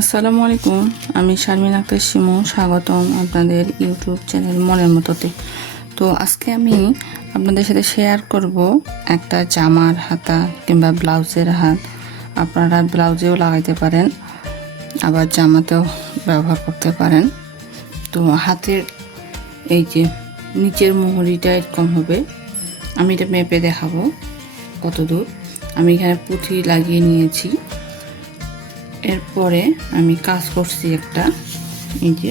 আসসালামু আলাইকুম। আমি শারমিন আক্তার শিমু, স্বাগতম আপনাদের ইউটিউব চ্যানেল মনের মতোতে। তো আজকে আমি আপনাদের সাথে শেয়ার করব একটা জামার হাতা কিংবা ব্লাউজের হাত। আপনারা ব্লাউজেও লাগাইতে পারেন, আবার জামাতেও ব্যবহার করতে পারেন। তো হাতের এই যে নিচের মুহুরিটা এরকম হবে। আমি এটা মেপে দেখাবো কত দূর। আমি এখানে পুঁথি লাগিয়ে নিয়েছি। এরপরে আমি কাজ করছি একটা, এই যে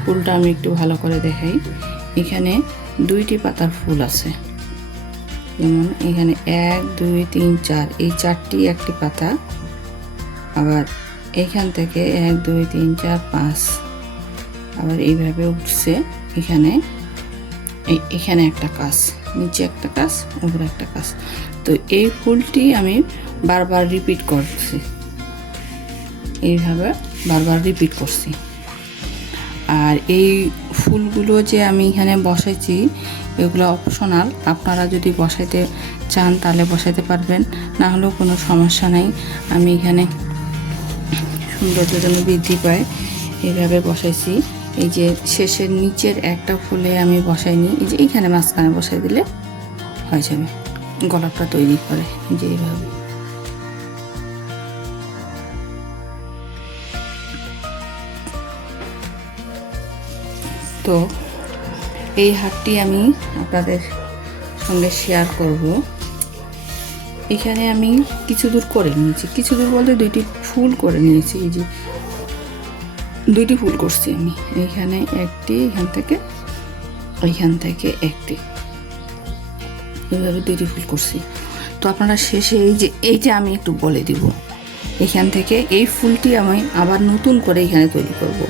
ফুলটা আমি একটু ভালো করে দেখাই। এখানে 2টি পাতার ফুল আছে, যেমন এখানে 1 2 3 4, এই 4টি একটি পাতা। আবার এখান থেকে 1 2 3 4 5, আবার এইভাবে উঠছে। এখানে একটা কাজ, নিচে একটা কাজ, উপরে একটা কাজ। তো এই ফুলটি আমি বারবার রিপিট করছি, এইভাবে বারবার রিপিট করছি। আর এই ফুলগুলো যে আমি এখানে বসাইছি এগুলো অপশনাল, আপনারা যদি বসাইতে চান তাহলে বসাইতে পারবেন, না হলেও কোনো সমস্যা নাই। আমি এখানে সৌন্দর্যের জন্য বৃদ্ধি পায় এইভাবে বসাইছি। এই যে শেষের নিচের একটা ফুলে আমি বসাইনি, এই যে এইখানে মাঝখানে বসাই দিলে হয়ে যাবে, গলাটা তৈরি করে। এই যে এইভাবে তো এই হাতটি আমি আপনাদের সঙ্গে শেয়ার করব। এখানে আমি কিছু দূর করে নিয়েছি, কিছু দূর বলতে 2টি ফুল করে নিয়েছি। এই যে 2টি ফুল করছি আমি, এইখানে একটি, এখান থেকে একটি, এইভাবে 2টি ফুল করছি। তো আপনারা শেষে এইটা আমি একটু বলে দিব। এখান থেকে এই ফুলটি আমি আবার নতুন করে এখানে তৈরি করব।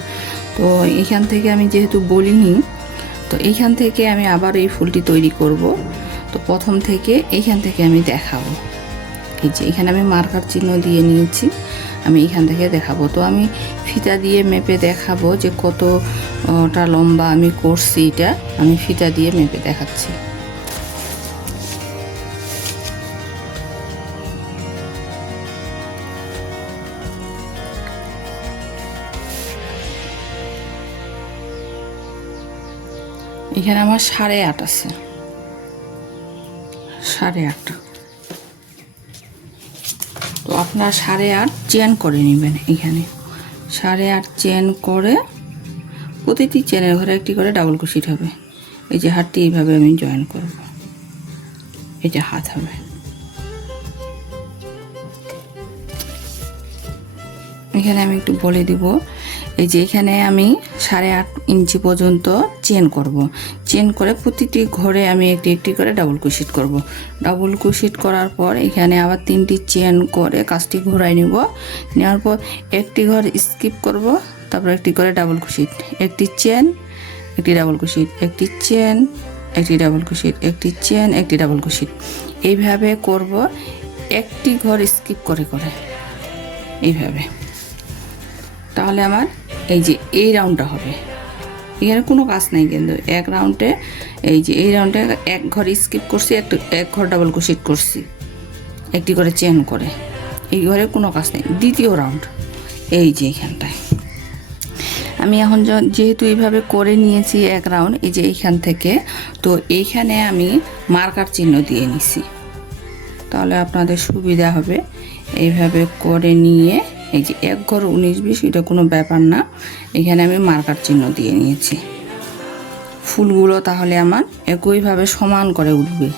তো এখান থেকে আমি যেহেতু বলিনি, তো এইখান থেকে আমি আবার এই ফুলটি তৈরি করব। তো প্রথম থেকে এইখান থেকে আমি দেখাবো। এই যে এখানে আমি মার্কার চিহ্ন দিয়ে নিয়েছি, আমি এখান থেকে দেখাবো। তো আমি ফিতা দিয়ে মেপে দেখাবো যে কতটা লম্বা আমি করছি। এটা আমি ফিতা দিয়ে মেপে দেখাচ্ছি। এখানে আমার 8.5 আছে, 8.5। তো আপনার 8.5 চেন করে নেবেন। এখানে 8.5 চেন করে প্রতিটি চেনের ঘরে একটি করে ডাবল ক্রোশেট হবে। এই যে হাতটি এইভাবে আমি জয়েন করব, এই যে হাত হবে। এখানে আমি একটু বলে দিব, এই যে এখানে আমি 8.5 ইঞ্চি পর্যন্ত চেন করব। চেন করে প্রতিটি ঘরে আমি একটি একটি করে ডাবল ক্রোশেট করব। ডাবল ক্রোশেট করার পর এখানে আবার 3টি চেন করে কাজটি ঘোরাই নেব। নেওয়ার পর একটি ঘর স্কিপ করব, তারপর একটি করে ডাবল ক্রোশেট, একটি চেন, একটি ডাবল ক্রোশেট, একটি চেন, একটি ডাবল ক্রোশেট, একটি চেন, একটি ডাবল ক্রোশেট। এইভাবে করব, একটি ঘর স্কিপ করে করে এইভাবে। তাহলে আমার এই যে এই রাউন্ডটা হবে। এখানে কোনো কাজ নাই, কিন্তু এক রাউন্ডে এই যে এই রাউন্ডে এক ঘর স্কিপ করছি, এক ঘর ডাবল ক্রোশেট করছি, একটি করে চেন করে। এই ঘরে কোনো কাজ নেই। দ্বিতীয় রাউন্ড এই যে এখানটায় আমি এখন যেহেতু এইভাবে করে নিয়েছি এক রাউন্ড, এই যে এইখান থেকে, তো এইখানে আমি মার্কার চিহ্ন দিয়ে নিছি, তাহলে আপনাদের সুবিধা হবে। এইভাবে করে নিয়ে এই যে এক ঘর 19-20, এটা কোনো ব্যাপার না। এখানে আমি মার্কার চিহ্ন দিয়ে নিয়েছি। ফুলগুলো তাহলে আমার একইভাবে সমান করে উঠবে।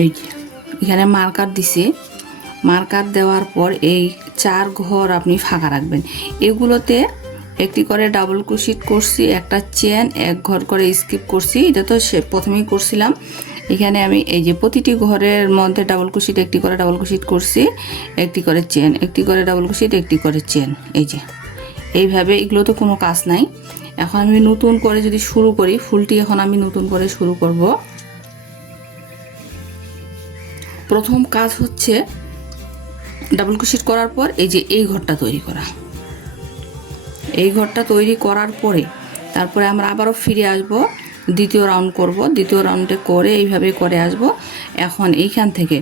এই যে এখানে মার্কার দিছি, মার্কার দেওয়ার পর এই 4 ঘর আপনি ফাঁকা রাখবেন। এগুলোতে একটি করে ডাবল ক্রোশেট করছি, একটা চেন, এক ঘর করে স্কিপ করছি। এটা তো প্রথমেই করছিলাম। এখানে আমি এই যে প্রতিটি ঘরের মধ্যে ডাবল ক্রোশেট, একটি করে ডাবল ক্রোশেট করছি, একটি করে চেন, একটি করে ডাবল ক্রোশেট, একটি করে চেন। এই যে এইভাবে, এগুলো তো কোনো কাজ নাই। এখন আমি নতুন করে যদি শুরু করি, ফুলটি এখন আমি নতুন করে শুরু করব। প্রথম কাজ হচ্ছে ডাবল ক্রোশেট করার পর এই যে এই ঘরটা তৈরি করা। এই ঘরটা তৈরি করার পরে তারপরে আমরা আবারও ফিরে আসব, দ্বিতীয় রাউন্ড করব। দ্বিতীয় রাউন্ডে করে এইভাবে করে আসব। এখন এইখান থেকে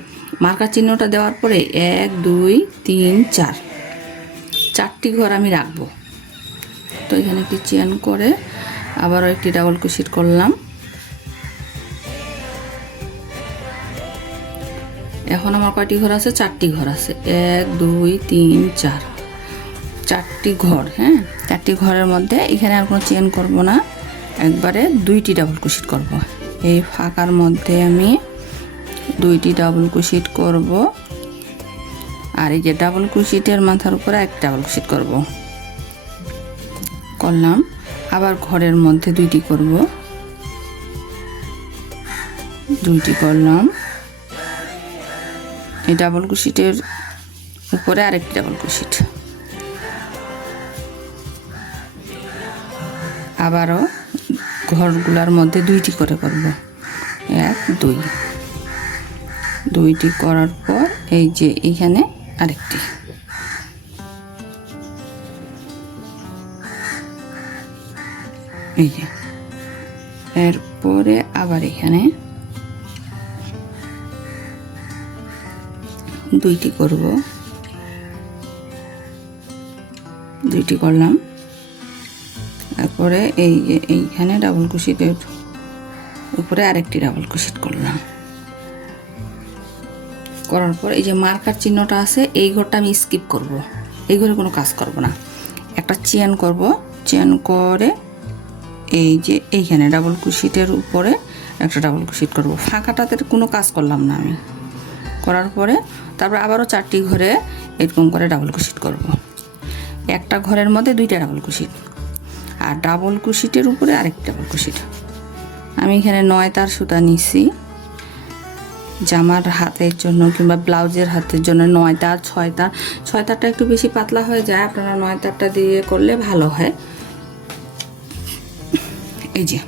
মার্কার চিহ্নটা দেওয়ার পরে 1 2 3 4 চারটি ঘর আমি রাখবো। তো এখানে একটি চেন করে আবারও একটি ডাবল ক্রোশেট করলাম। এখন আমার কয়টি ঘর আছে? চারটি ঘর আছে। 1 2 3 4 চারটি ঘর। হ্যাঁ, চারটি ঘরের মধ্যে এখানে আর কোনো চেন করব না, একবারে দুইটি ডাবল ক্রোশেট করব। এই ফাঁকার মধ্যে আমি দুইটি ডাবল ক্রোশেট করব, আর এই যে ডাবল ক্রোশেটের মাথার উপরে একটা ডাবল ক্রোশেট করব। করলাম, আবার ঘরের মধ্যে দুইটি করব, দুইটি করলাম। এই ডাবল ক্রোশেটের উপরে আরেকটি ডাবল ক্রোশেট, আবারও ঘরগুলোর মধ্যে দুইটি করে করব। 1 2 দুইটি করার পর এই যে এইখানে আরেকটি, এই যে এরপরে আবার এখানে দুইটি করব, দুইটি করলাম। তারপরে এই যে এইখানে ডাবল ক্রোশেটের উপরে আরেকটি ডাবল ক্রোশেট করলাম। করার পর এই যে মার্কার চিহ্নটা আছে, এই ঘরটা আমি স্কিপ করব, এই ঘরে কোনো কাজ করব না। একটা চেন করব, চেন করে এই যে এইখানে ডাবল ক্রোশেটের উপরে একটা ডাবল ক্রোশেট করব। ফাঁকাটাতে কোনো কাজ করলাম না আমি। করার পরে তারপর আবারও চারটি ঘরে এরকম করে ডাবল ক্রোশেট করব। একটা ঘরের মধ্যে দুইটা ডাবল ক্রোশেট, আর ডাবল ক্রোশেটের উপরে আরেকটা ডাবল ক্রোশেট। আমি এখানে 9 তার সুতা নিছি, জামার হাতের জন্য কিংবা ব্লাউজের হাতের জন্য 9 তার 6 তার। 6 তারটা একটু বেশি পাতলা হয়ে যায়, আপনারা 9 তারটা দিয়ে করলে ভালো হয়। এই যে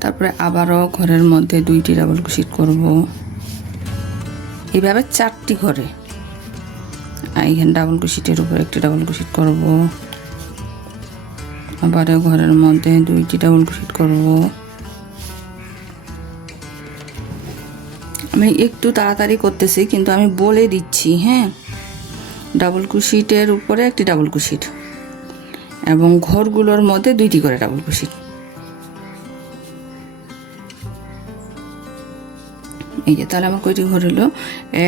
তারপরে আবারও ঘরের মধ্যে দুইটি ডাবল ক্রোশেট করব, এইভাবে চারটি ঘরে। আর এখানে ডাবল ক্রোশেটের উপরে একটি ডাবল ক্রোশেট করব, আবারও ঘরের মধ্যে দুইটি ডাবল ক্রোশেট করব। আমি একটু তাড়াতাড়ি করতেছি কিন্তু আমি বলে দিচ্ছি। হ্যাঁ, ডাবল ক্রোশেটের উপরে একটি ডাবল ক্রোশেট এবং ঘরগুলোর মধ্যে দুইটি করে ডাবল ক্রোশেট। এই যে তাহলে আমার কয়টি ঘর হলো?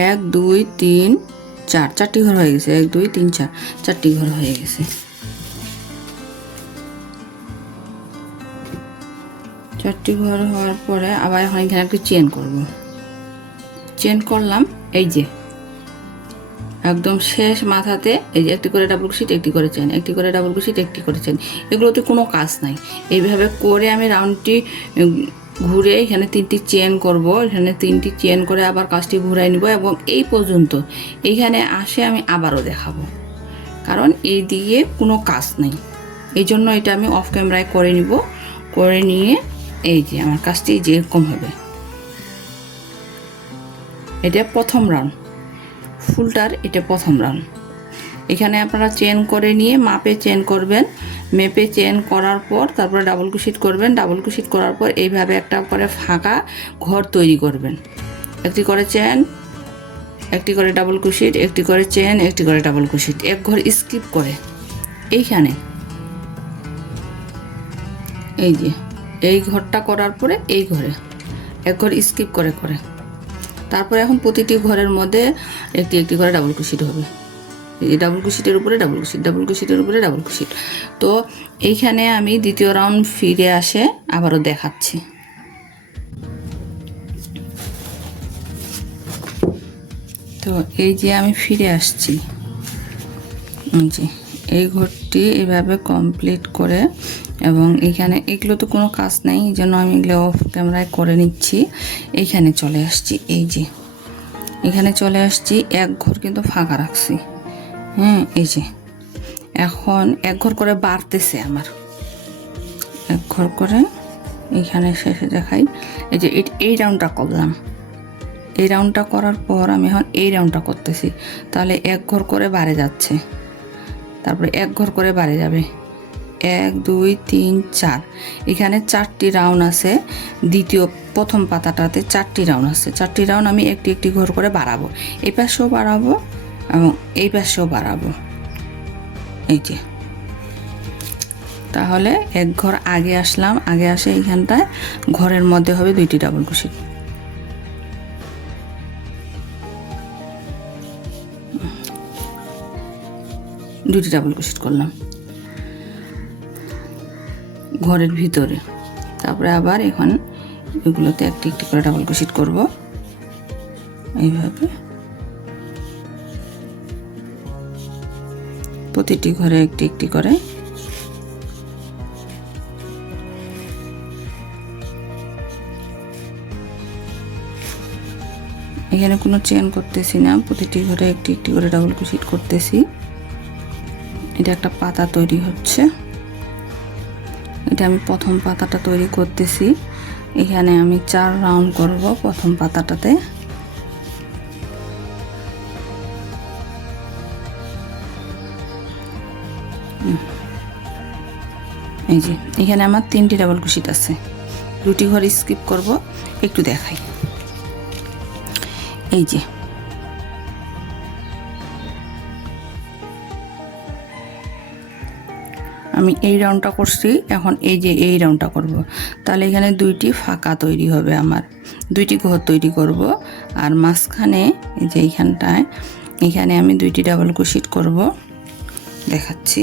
1 2 3 4, চারটি ঘর হয়ে গেছে। 1 2 3 4, চারটি ঘর হয়ে গেছে। চারটি ঘর হওয়ার পরে আবার এখন এখানে একটু চেন করব। চেন করলাম, এই যে একদম শেষ মাথাতে এই যে একটি করে ডাবল ক্রোশেট, একটি করে চেন, একটি করে ডাবল ক্রোশেট, একটি করে চেন। এগুলোতে কোনো কাজ নাই। এইভাবে করে আমি রাউন্ডটি ঘুরে এখানে 3টি চেন করব, এখানে 3টি চেন করে আবার কাজটি ঘুরাই নিব এবং এই পর্যন্ত এইখানে আসে আমি আবারও দেখাবো, কারণ এই দিকে কোনো কাজ নেই। এই জন্য এটা আমি অফ ক্যামেরায় করে নিব। করে নিয়ে এই যে আমার কাজটি যেরকম হবে, এটা প্রথম রাউন্ড ফুলটার, এটা প্রথম রাউন্ড। এখানে আপনারা চেন করে নিয়ে মাপে চেন করবেন, মেপে চেন করার পর তারপরে ডাবল ক্রোশেট করবেন। ডাবল ক্রোশেট করার পর এইভাবে একটা করে ফাঁকা ঘর তৈরি করবেন। একটি করে চেন, একটি করে ডাবল ক্রোশেট, একটি করে চেন, একটি করে ডাবল ক্রোশেট, এক ঘর স্কিপ করে এইখানে এই যে এই ঘরটা করার পরে এই ঘরে এক ঘর স্কিপ করে করে তারপরে এখন প্রতিটি ঘরের মধ্যে একটি একটি করে ডাবল ক্রোশেট হবে। এই ডাবল ক্রোশেটের উপরে ডাবল ক্রোশেট, ডাবল ক্রোশেটের উপরে ডাবল ক্রোশেট। তো এইখানে আমি দ্বিতীয় রাউন্ড ফিরে আসে আবারও দেখাচ্ছি। তো এই যে আমি ফিরে আসছি, জি এই ঘরটি এভাবে কমপ্লিট করে এবং এখানে এগুলো তো কোনো কাজ নেই, এই জন্য আমি এগুলো অফ ক্যামেরায় করে নিচ্ছি। এইখানে চলে আসছি, এই যে এখানে চলে আসছি, এক ঘর কিন্তু ফাঁকা রাখছি। হ্যাঁ, এই যে এখন এক ঘর করে বাড়তেছে আমার, এক ঘর করে এইখানে শেষে দেখাই। এই যে এই রাউন্ডটা করলাম, এই রাউন্ডটা করার পর আমি এখন এই রাউন্ডটা করতেছি, তাহলে এক ঘর করে বাড়ে যাচ্ছে, তারপরে এক ঘর করে বাড়ে যাবে। 1 2 3 4, এখানে 4টি রাউন্ড আছে দ্বিতীয় প্রথম পাতাটাতে 4টি রাউন্ড আছে, 4টি রাউন্ড আমি একটি একটি ঘর করে বাড়াবো, এই পাশেও বাড়াবো এবং এই পাশেও বাড়াবো। এই যে তাহলে এক ঘর আগে আসলাম, আগে আসে এইখানটায় ঘরের মধ্যে হবে 2টি ডাবল ক্রোশেট। দুটি ডাবল ক্রোশেট করলাম ঘরের ভিতরে, তারপরে আবার এখন এগুলোতে একটি একটি করে ডাবল ক্রোশেট করব এইভাবে, প্রতিটি ঘরে একটি একটি করে। এখানে কোনো চেন করতেছি না, প্রতিটি ঘরে একটি একটি করে ডাবল ক্রোশেট করতেছি। এটা একটা পাতা তৈরি হচ্ছে, এটা আমি প্রথম পাতাটা তৈরি করতেছি। এখানে আমি 4 রাউন্ড করব প্রথম পাতাটাতে। এই যে এখানে আমার 3টি ডাবল ক্রোশেট আছে, 2টি ঘর স্কিপ করব, একটু দেখাই। এই যে আমি এই রাউন্ডটা করছি, এখন এই যে এই রাউন্ডটা করব, তাহলে এখানে 2টি ফাঁকা তৈরি হবে, আমার 2টি ঘর তৈরি করব। আর মাঝখানে এই যে এইখানটায় এখানে আমি 2টি ডাবল ক্রোশেট করব, দেখাচ্ছি।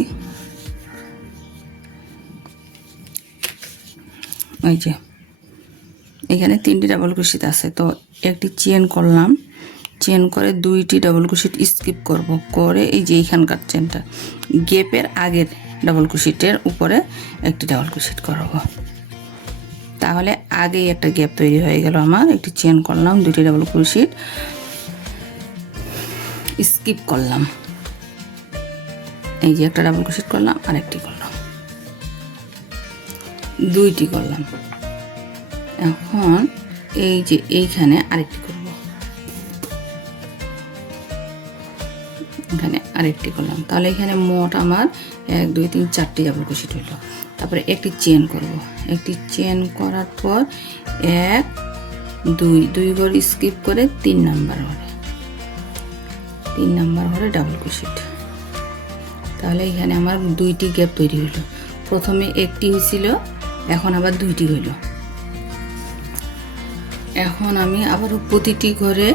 এই যে এখানে 3টি ডাবল ক্রোশেট আছে, তো একটি চেন করলাম, চেন করে 2টি ডাবল ক্রোশেট স্কিপ করব, করে এই যে এইখানকার চেনটা গ্যাপের আগের ডাবল ক্রোশেটের উপরে একটি ডাবল ক্রোশেট করব, তাহলে আগেই একটা গ্যাপ তৈরি হয়ে গেল আমার। একটি চেন করলাম, 2টি ডাবল ক্রোশেট স্কিপ করলাম, এই যে একটা ডাবল ক্রোশেট করলাম, আরেকটি করলাম, 2টি করলাম। এখন এই যে এইখানে আরেকটি করব, এখানে আরেকটি করলাম, তাহলে এখানে মোট আমার 1 2 3 4টি ডাবল ক্রোশেট হলো। তারপরে একটি চেন করব, একটি চেন করার পর 1 2 ঘর স্কিপ করে 3 নাম্বার ঘরে ডাবল ক্রোশেট। তাহলে এখানে আমার 2টি গ্যাপ তৈরি হলো, প্রথমে একটি হয়েছিল, এখন আবার 2টি হইল। এখন আমি আবারও প্রতিটি ঘরে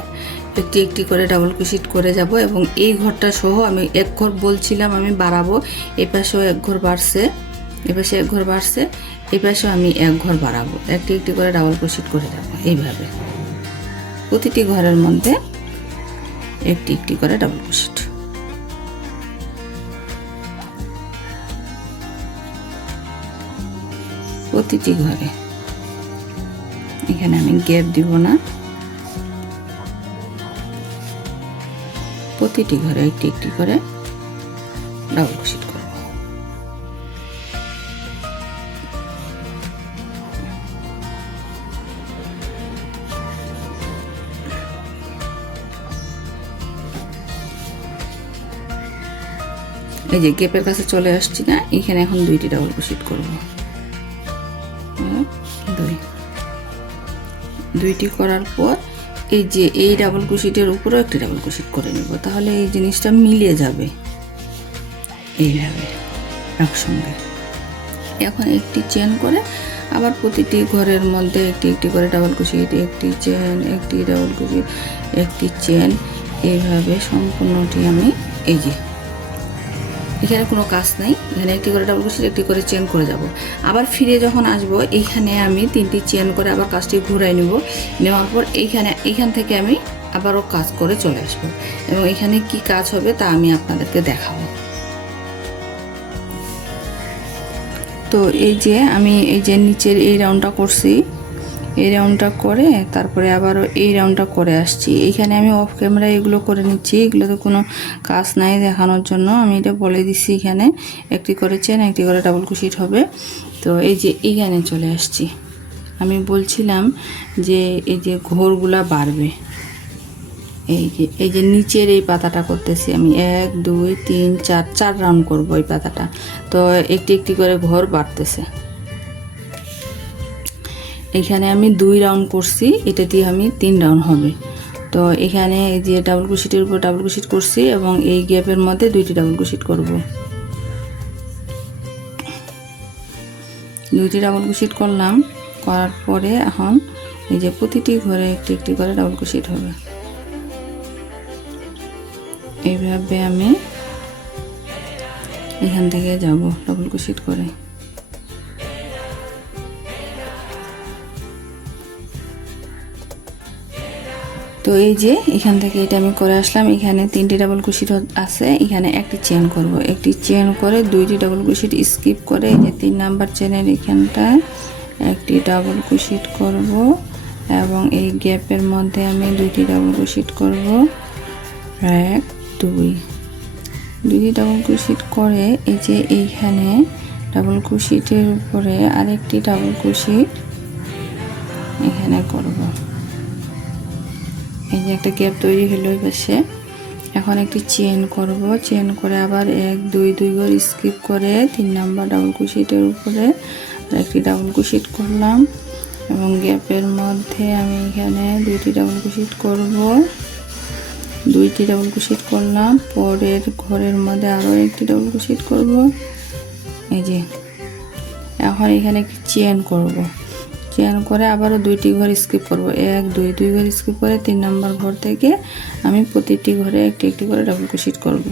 একটি একটি করে ডাবল ক্রোশেট করে যাব, এবং এই ঘরটা সহ আমি 1 ঘর বলছিলাম আমি বাড়াবো, এই পাশেও 1 ঘর বাড়ছে, এই পাশে 1 ঘর বাড়ছে, এই পাশেও আমি 1 ঘর বাড়াবো, একটি একটি করে ডাবল ক্রোশেট করে যাব। এইভাবে প্রতিটি ঘরের মধ্যে একটি একটি করে ডাবল ক্রোশেট। প্রতিটি ঘরে, এখানে আমি গ্যাপ দিব না, প্রতিটি ঘরে একটি একটি করে ডাবল ক্রোশেট করব। এই যে গ্যাপের কাছে চলে আসছি না, এখানে এখন 2টি ডাবল ক্রোশেট করব, 2টি করার পর এই যে এই ডাবল ক্রোশেটের উপরেও একটি ডাবল ক্রোশেট করে নেব, তাহলে এই জিনিসটা মিলিয়ে যাবে এইভাবে একসঙ্গে। এখন একটি চেন করে আবার প্রতিটি ঘরের মধ্যে একটি একটি করে ডাবল ক্রোশেট, একটি চেন, একটি ডাবল ক্রোশেট, একটি চেন, এইভাবে সম্পূর্ণটি আমি এই যে এখানে কোনো কাজ নাই, এখানে একটি করে ডাবল ক্রোশেট, একটি করে চেন করে যাব। আবার ফিরে যখন আসব এইখানে আমি 3টি চেন করে আবার কাজটি ঘুরাই নেব, নেওয়ার পর এইখান থেকে আমি আবারও কাজ করে চলে আসব, এবং এখানে কি কাজ হবে তা আমি আপনাদেরকে দেখাবো। তো এই যে আমি এই যে নিচের এই রাউন্ডটা করছি, এই রাউন্ডটা করে তারপরে আবারও এই রাউন্ডটা করে আসছি। এইখানে আমি অফ ক্যামেরা এগুলো করে নিচ্ছি, এগুলো তো কোনো কাজ নাই দেখানোর জন্য, আমি এটা বলে দিচ্ছি। এখানে একটি করে চেন, একটি করে ডাবল ক্রোশেট হবে। তো এই যে এইখানে চলে আসছি, আমি বলছিলাম যে এই যে ঘরগুলা বাড়বে, এই যে নিচের এই পাতাটা করতেছি আমি 1 2 3 4 রাউন্ড করব এই পাতাটা, তো একটি একটি করে ঘর বাড়তেছে। এখানে আমি 2 রাউন্ড করছি, এটা দিয়ে আমি 3 রাউন্ড হবে। তো এখানে এই যে ডাবল ক্রোশেটের উপর ডাবল ক্রোশেট করছি এবং এই গ্যাপের মধ্যে 2টি ডাবল ক্রোশেট করব। 2টি ডাবল ক্রোশেট করলাম, করার পরে এখন এই যে প্রতিটি ঘরে একটি একটি করে ডাবল ক্রোশেট হবে। এইভাবে আমি এখান থেকে যাব ডাবল ক্রোশেট করে। তো এই যে এখান থেকে এটা আমি করে আসলাম। এখানে 3টি ডাবল ক্রোশেট আছে, এখানে একটি চেন করব, একটি চেন করে 2টি ডাবল ক্রোশেট স্কিপ করে এই যে 3 নাম্বার চেনের এখানটায় একটি ডাবল ক্রোশেট করব এবং এই গ্যাপের মধ্যে আমি 2টি ডাবল ক্রোশেট করব। 1 2টি ডাবল ক্রোশেট করে এই যে এইখানে ডাবল ক্রোশেটের উপরে আরেকটি ডাবল ক্রোশেট এখানে করব। এই যে একটা গ্যাপ তৈরি হলো এই পাশে। এখন একটি চেন করব, চেন করে আবার 1 2 2 করে স্কিপ করে 3 নাম্বার ডাবল ক্রোশেটের উপরে একটি ডাবল ক্রোশেট করলাম এবং গ্যাপের মধ্যে আমি এখানে 2টি ডাবল ক্রোশেট করব। 2টি ডাবল ক্রোশেট করলাম, পরের ঘরের মধ্যে আরও একটি ডাবল ক্রোশেট করব। এই যে এখন এখানে একটি চেন করব, চেন করে আবারও 2টি ঘর স্কিপ করব। 1 2 2 ঘর স্কিপ করে 3 নাম্বার ঘর থেকে আমি প্রতিটি ঘরে একটি একটি করে ডাবল ক্রোশেট করব।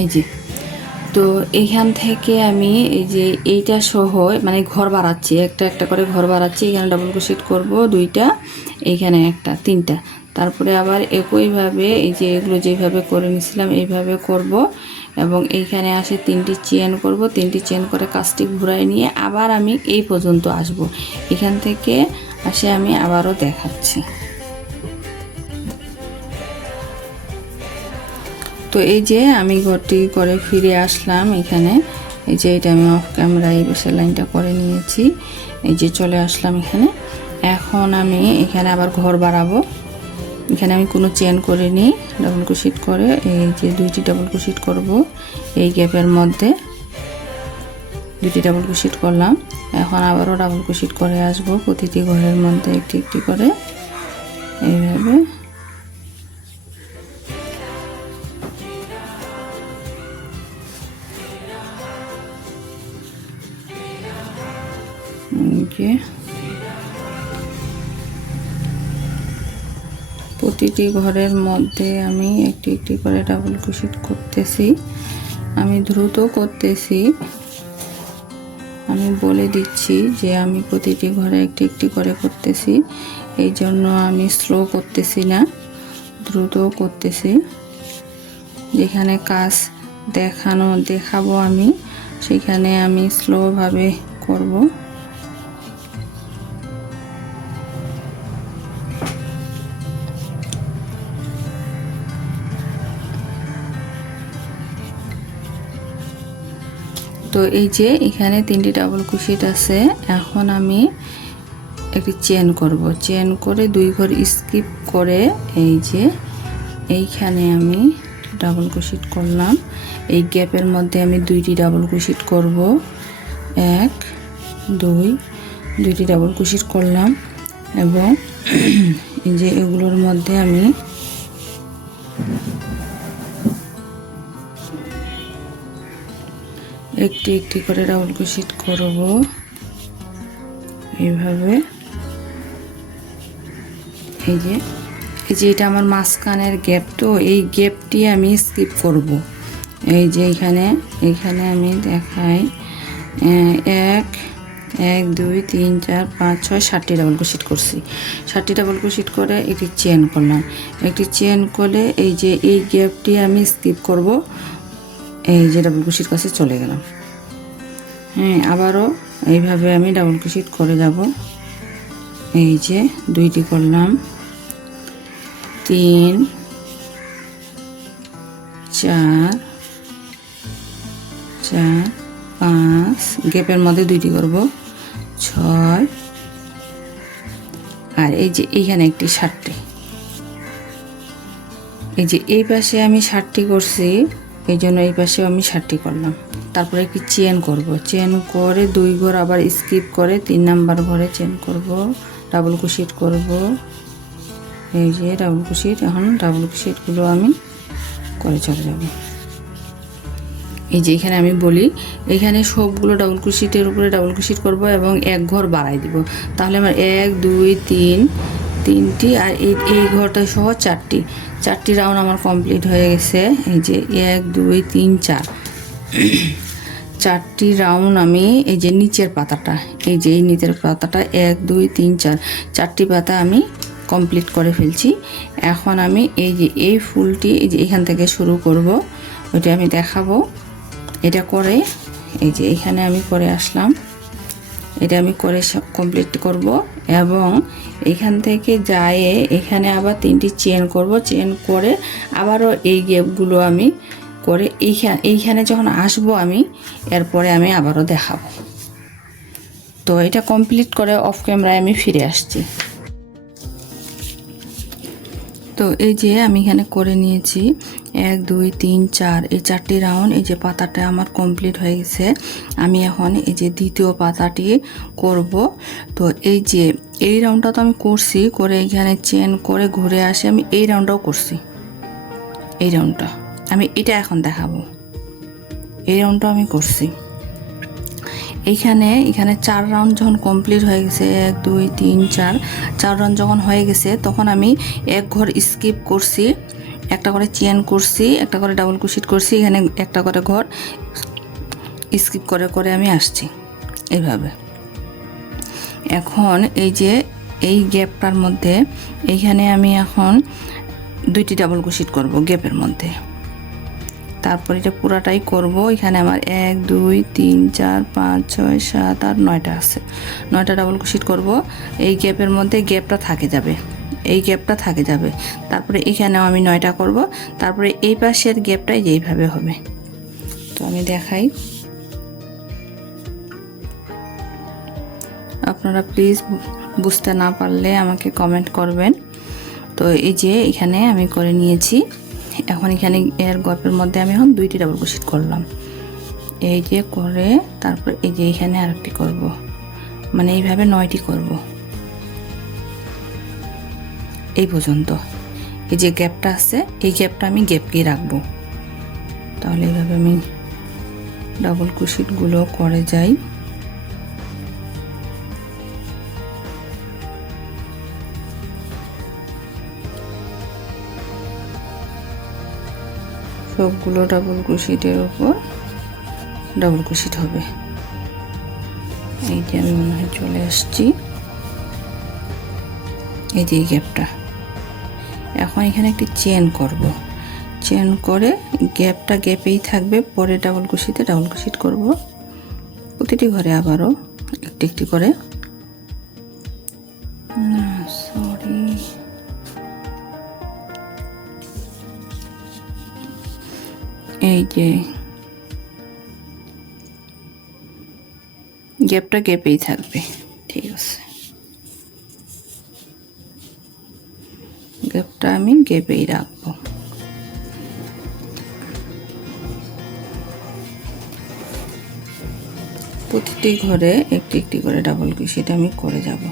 এই যে তো এইখান থেকে আমি এই যে এইটা সহ মানে ঘর বাড়াচ্ছি, একটা একটা করে ঘর বাড়াচ্ছি। এখানে ডাবল ক্রোশেট করব 2টা, এইখানে একটা, 3টা। তারপরে আবার একইভাবে এই যে এগুলো যেভাবে করে নিয়েছিলাম এইভাবে করব এবং এইখানে আসে 3টি চেন করব। 3টি চেন করে কাস্টিক ঘুরাই নিয়ে আবার আমি এই পর্যন্ত আসব। এখান থেকে আসে আমি আবারও দেখাচ্ছি। তো এই যে আমি ঘরটি করে ফিরে আসলাম। এখানে এই যে এটা আমি অফ ক্যামেরায় বেশি লাইনটা করে নিয়েছি। এই যে চলে আসলাম এখানে। এখন আমি এখানে আবার ঘর বাড়াবো। এখানে আমি কোনো চেন করিনি, ডাবল ক্রোশেট করে এই যে 2টি ডাবল ক্রোশেট করব। এই গ্যাপের মধ্যে 2টি ডাবল ক্রোশেট করলাম। এখন আবারও ডাবল ক্রোশেট করে আসব প্রতিটি ঘরের মধ্যে একটি একটি করে এইভাবে। প্রতিটি ঘরের মধ্যে আমি একটি একটি করে ডাবল ক্রোশেট করতেছি। আমি দ্রুত করতেছি, আমি বলে দিচ্ছি যে আমি প্রতিটি ঘরে একটি একটি করে করতেছি, এই জন্য আমি স্লো করতেছি না, দ্রুত করতেছি। যেখানে কাজ দেখাবো আমি সেখানে আমি স্লোভাবে করব। তো এই যে এখানে 3টি ডাবল ক্রোশেট আছে। এখন আমি একটি চেন করব, চেন করে 2 ঘর স্কিপ করে এই যে এইখানে আমি ডাবল ক্রোশেট করলাম। এই গ্যাপের মধ্যে আমি 2টি ডাবল ক্রোশেট করব। 1 2 2টি ডাবল ক্রোশেট করলাম এবং এই যে এগুলোর মধ্যে আমি একটি একটি করে ডাবল ক্রোশেট করব এইভাবে। এই যে এটা আমার মাঝখানের গ্যাপ, তো এই গ্যাপটি আমি স্কিপ করব। এই যে এইখানে আমি দেখাই 1 1 2 3 4 5 6 7টি ডাবল ক্রোশেট করছি। 7টি ডাবল ক্রোশেট করে একটি চেন করলাম। একটি চেন করে এই যে এই গ্যাপটি আমি স্কিপ করব। এই যে ডাবল ক্রোশেট কাছে চলে গেলাম। হ্যাঁ, আবারও এইভাবে আমি ডাবল ক্রোশেট করে যাব। এই যে 2টি করলাম, 3 4 4 5 গ্যাপের মধ্যে 2টি করব, 6 আর এই যে এইখানে একটি 7টি। এই যে এই পাশে আমি 7টি করছি, এই জন্য এই পাশেও আমি 60টি করলাম। তারপরে একটি চেন করব, চেন করে 2 ঘর আবার স্কিপ করে 3 নাম্বার ঘরে চেন করব, ডাবল ক্রোশেট করব। এই যে ডাবল ক্রোশেট, এখন ডাবল ক্রোশেটগুলো আমি করে চলে যাব। এই যে এখানে আমি বলি, এখানে সবগুলো ডাবল ক্রোশেটের উপরে ডাবল ক্রোশেট করব এবং 1 ঘর বাড়াই দিব, তাহলে আমার 1 2 3 3টি আর এই ঘরটা সহ 4টি রাউন্ড আমার কমপ্লিট হয়ে গেছে। এই যে 1 2 3 4 4টি রাউন্ড আমি এই যে নিচের পাতাটা, এই যে এই নিচের পাতাটা 1 2 3 4 4টি পাতা আমি কমপ্লিট করে ফেলছি। এখন আমি এই যে এই ফুলটি এই যে এখান থেকে শুরু করব, ওইটা আমি দেখাবো। এটা করে এই যে এখানে আমি করে আসলাম, এটা আমি করে কমপ্লিট করব এবং এখান থেকে যায় এখানে আবার 3টি চেন করব, চেন করে আবারও এই গ্যাপগুলো আমি করে এইখানে যখন আসবো আমি এরপরে আমি আবারও দেখাবো। তো এটা কমপ্লিট করে অফ ক্যামেরায় আমি ফিরে আসছি। তো এই যে আমি এখানে করে নিয়েছি 1 2 3 4 এই 4টি রাউন্ড। এই যে পাতাটা আমার কমপ্লিট হয়ে গেছে। আমি এখন এই যে দ্বিতীয় পাতাটি করব। তো এই যে এই রাউন্ডটা তো আমি করছি, করে এখানে চেন করে ঘুরে আসে আমি এই রাউন্ডটাও করছি। এই রাউন্ডটা আমি এটা এখন দেখাবো। এই রাউন্ডটা আমি করছি। এখানে 4 রাউন্ড যখন কমপ্লিট হয়ে গেছে, 1 2 3 4 রাউন্ড যখন হয়ে গেছে, তখন আমি 1 ঘর স্কিপ করছি, একটা করে চেন করছি, একটা করে ডাবল ক্রোশেট করছি, এখানে একটা করে ঘর স্কিপ করে করে আমি আসছি এইভাবে। এখন এই যে এই গ্যাপটার মধ্যে এইখানে আমি এখন 2টি ডাবল ক্রোশেট করব গ্যাপের মধ্যে। তারপর এটা পুরাটাই করব। এখানে আমার 1 2 3 4 5 6 7 8 9টা আছে, 9টা ডাবল ক্রোশেট করব। এই গ্যাপের মধ্যে গ্যাপটা থাকে যাবে, এই গ্যাপটা থাকে যাবে। তারপরে এখানেও আমি 9টা করব। তারপরে এই পাশের গ্যাপটাই যেইভাবে হবে। তো আমি দেখাই, আপনারা প্লিজ বুঝতে না পারলে আমাকে কমেন্ট করবেন। তো এই যে এখানে আমি করে নিয়েছি। এখন এখানে এর গল্পের মধ্যে আমি এখন 2টি ডাবল ক্রোশেট করলাম, এই যে করে তারপর এই যে এখানে আরেকটি করব, মানে এইভাবে 9টি করব এই পর্যন্ত। এই যে গ্যাপটা আছে এই গ্যাপটা আমি গ্যাপকেই রাখবো। তাহলে এইভাবে আমি ডাবল ক্রোশেটগুলো করে যাই। সবগুলো ডাবল ক্রোশেটের উপর ডাবল ক্রোশেট হবে। এই যে আমি মনে হয় চলে আসছি, এই যে এই গ্যাপটা। এখন এখানে একটি চেন করব, চেন করে গ্যাপটা গ্যাপেই থাকবে, পরে ডাবল ক্রোশেটে ডাবল ক্রোশেট করব প্রতিটি ঘরে আবারও একটি একটি করে। না সরি, এই যে গ্যাপটা গ্যাপেই থাকবে, ঠিক আছে। গ্যাপটা আমি গ্যাপেই রাখবো। প্রতিটি ঘরে একটি একটি করে ডাবল ক্রোশেট আমি করে যাব।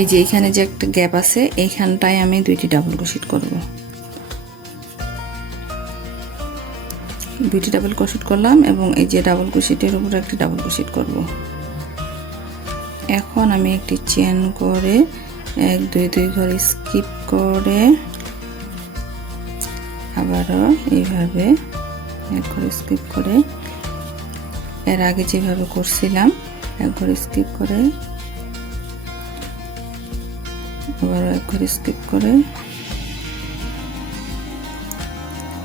এই যে এখানে যে একটা গ্যাপ আছে এইখানটায় আমি 2টি ডাবল ক্রোশেট করব। 2টি ডাবল ক্রোশেট করলাম এবং এই যে ডাবল ক্রোশেটের উপর একটি ডাবল ক্রোশেট করব। এখন আমি একটি চেন করে 1 2 2 ঘর স্কিপ করে আবারও এইভাবে 1 ঘর স্কিপ করে, এর আগে যেভাবে করছিলাম 1 ঘর স্কিপ করে আবার 1 ঘর স্কিপ করে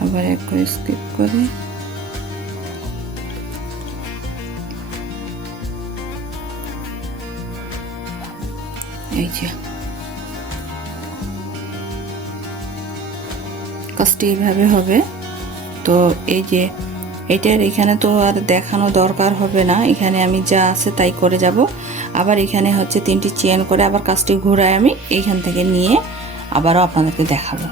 আবার 1 ঘর স্কিপ করে এই যে কাজটি এইভাবে হবে। তো এই যে এটার এখানে তো আর দেখানো দরকার হবে না, এখানে আমি যা আছে তাই করে যাব। আবার এখানে হচ্ছে 3টি চেন করে আবার কাজটি ঘুরায় আমি এইখান থেকে নিয়ে আবারও আপনাদেরকে দেখাবো।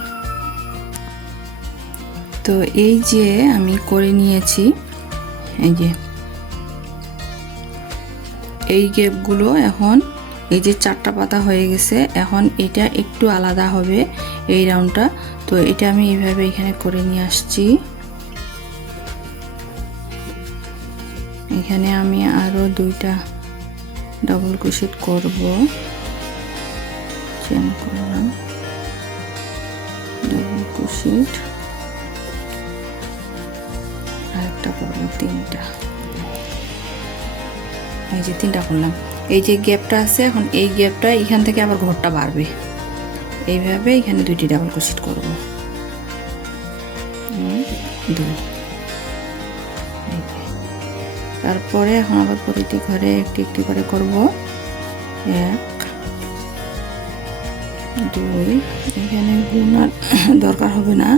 তো এই যে আমি করে নিয়েছি, এই যে এই গ্যাপগুলো এখন এই যে 4টা পাতা হয়ে গেছে, এখন এটা একটু আলাদা হবে এই রাউন্ডটা। তো এটা আমি এইভাবে এখানে করে নিয়ে আসছি। এখানে আমি আরো 2টা ডাবল ক্রোশেট করব, চেন করলাম, ডাবল ক্রোশেট, আরেকটা করব, 3টা। এই যে 3টা করলাম। এই যে গ্যাপটা আছে, এখন এই গ্যাপটা এখান থেকে আবার ঘরটা বাড়বে, এইভাবে এখানে 2টি ডাবল ক্রোশেট করব, 2। তারপরে এখন আবার প্রতিটি ঘরে একটি একটি করে করব, 1 2। এখানে গুণার দরকার হবে না।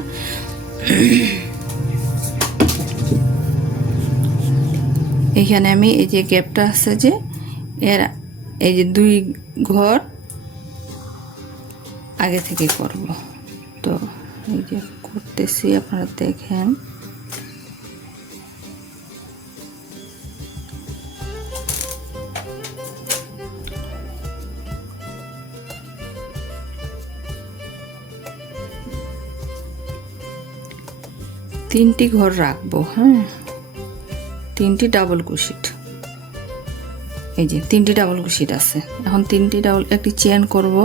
এখানে আমি এই যে গ্যাপটা আছে যে এর এই যে 2 ঘর আগে থেকে করব। তো এই যে করতেছি, আপনারা দেখেন। তিনটি ঘর রাখবো, হ্যাঁ, 3টি ডাবল ক্রোশেট। এই যে 3টি ডাবল ক্রোশেট আছে, এখন 3টি ডাবল, একটি চেন করব,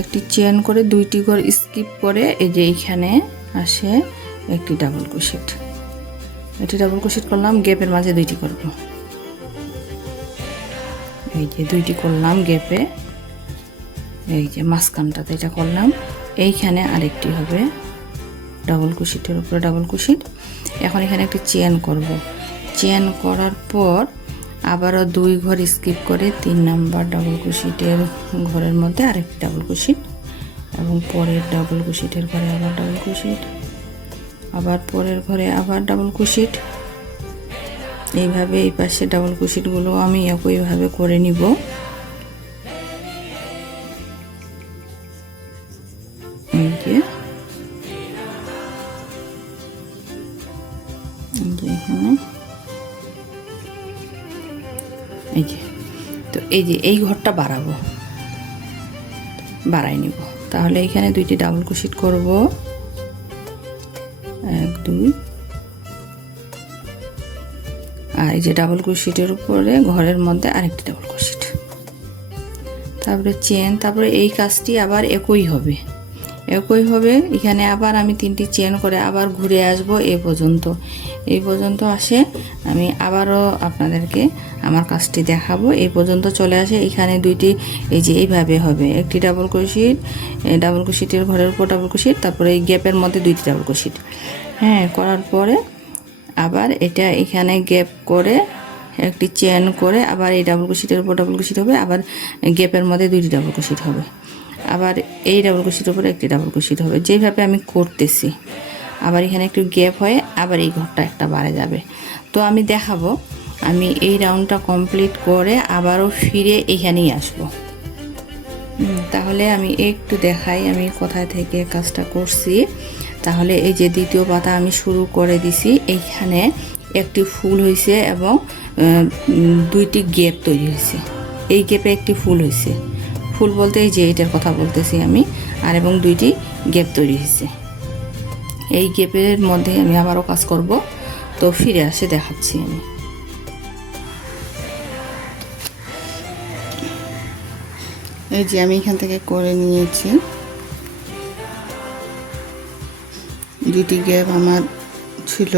একটি চেন করে 2টি ঘর স্কিপ করে এই যে এইখানে আসে একটি ডাবল ক্রোশেট, একটি ডাবল ক্রোশেট করলাম, গ্যাপের মাঝে 2টি করব। এই যে 2টি করলাম গ্যাপে, এই যে মাঝখানটাতে এটা করলাম, এইখানে আরেকটি হবে ডাবল ক্রোশেটের উপরে ডাবল ক্রোশেট। এখন এখানে একটি চেন করব, চেন করার পর আবারও 2 ঘর স্কিপ করে 3 নাম্বার ডাবল ক্রোশেটের ঘরের মধ্যে আরেকটি ডাবল ক্রোশেট, এবং পরের ডাবল ক্রোশেটের ঘরে আবার ডাবল ক্রোশেট, আবার পরের ঘরে আবার ডাবল ক্রোশেট। এইভাবে এই পাশে ডাবল ক্রোশেটগুলো আমি একইভাবে করে নিব। এই যে এখানে এই যে, তো এই যে এই ঘরটা বাড়াই নিব। তাহলে এখানে 2টি ডাবল ক্রোশেট করব, 1 2, আর এই যে ডাবল ক্রোশেটের উপরে ঘরের মধ্যে আরেকটি ডাবল ক্রোশেট, তারপরে চেন। তারপরে এই কাজটি আবার একই হবে। এখানে আবার আমি 3টি চেন করে আবার ঘুরে আসব এই পর্যন্ত আসে। আমি আবারও আপনাদেরকে আমার কাজটি দেখাবো। এই পর্যন্ত চলে আসে, এখানে 2টি এই যে এইভাবে হবে, একটি ডাবল ক্রোশেটের ঘরের উপর ডাবল ক্রোশেট, তারপরে এই গ্যাপের মধ্যে 2টি ডাবল ক্রোশেট, হ্যাঁ, করার পরে আবার এটা এখানে গ্যাপ করে একটি চেন করে আবার এই ডাবল ক্রোশেটের উপর ডাবল ক্রোশেট হবে, আবার গ্যাপের মধ্যে 2টি ডাবল ক্রোশেট হবে, আবার এই ডাবল ক্রোশেটের উপরে একটি ডাবল ক্রোশেট হবে। যেভাবে আমি করতেছি, আবার এখানে একটু গ্যাপ হয়ে আবার এই ঘরটা একটা বাড়ে যাবে। তো আমি দেখাবো, আমি এই রাউন্ডটা কমপ্লিট করে আবারও ফিরে এখানেই আসব। তাহলে আমি একটু দেখাই আমি কোথায় থেকে কাজটা করছি। তাহলে এই যে 2য় পাতা আমি শুরু করে দিছি, এইখানে একটি ফুল হয়েছে এবং 2টি গ্যাপ তৈরি হয়েছে, এই গ্যাপে একটি ফুল হয়েছে, ফুল বলতে এই যে এটার কথা বলতেছি আমি, আর এবং 2টি গ্যাপ তৈরি হয়েছে। এই গ্যাপের মধ্যে আমি আবারও কাজ করব। তো ফিরে আসে দেখাচ্ছি আমি। এই যে আমি এখান থেকে করে নিয়েছি, 2টি গ্যাপ আমার ছিল,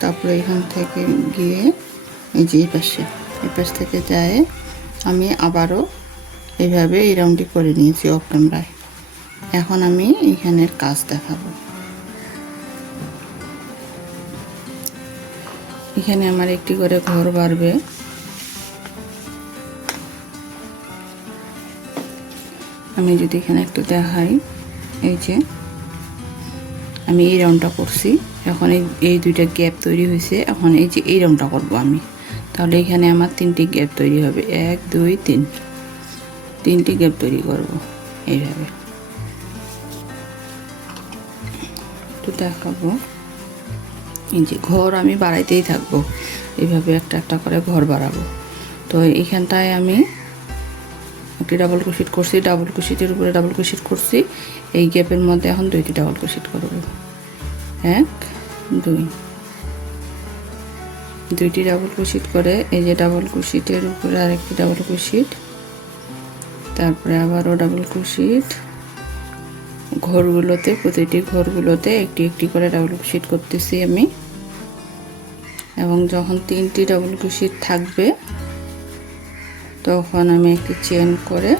তারপরে এখান থেকে গিয়ে এই যে এই পাশ থেকে যায় আমি আবারও এইভাবে এই রাউন্ডটি করে নিয়েছি অফ ক্যামেরায়। এখন আমি এখানের কাজ দেখাবো। এখানে আমার একটি করে ঘর বাড়বে, আমি যদি এখানে একটু দেখাই, এই যে আমি এই রাউন্ডটা করছি, এখন এই দুইটা গ্যাপ তৈরি হয়েছে, এখন এই যে এই রাউন্ডটা করবো আমি, তাহলে এখানে আমার 3টি গ্যাপ তৈরি হবে, 1 2 3, 3টি গ্যাপ তৈরি করব এইভাবে। একটু দেখাবো, এই যে ঘর আমি বাড়াইতেই থাকবো, এইভাবে একটা একটা করে ঘর বাড়াবো। তো এইখানটায় আমি একটি ডাবল ক্রোশেট করছি, ডাবল ক্রোশেটের উপরে ডাবল ক্রোশেট করছি, এই গ্যাপের মধ্যে এখন 2টি ডাবল ক্রোশেট করব, 1 2, 2টি ডাবল ক্রোশেট করে এই যে ডাবল ক্রোশেটের উপরে আরেকটি ডাবল ক্রোশেট, তারপরে আবারও ডাবল ক্রোশেট, ঘরগুলোতে প্রতিটি ঘরগুলোতে একটি একটি করে ডাবল ক্রোশেট করতেছি আমি। এবং যখন 3টি ডাবল ক্রোশেট থাকবে তখন আমি একটি চেন করে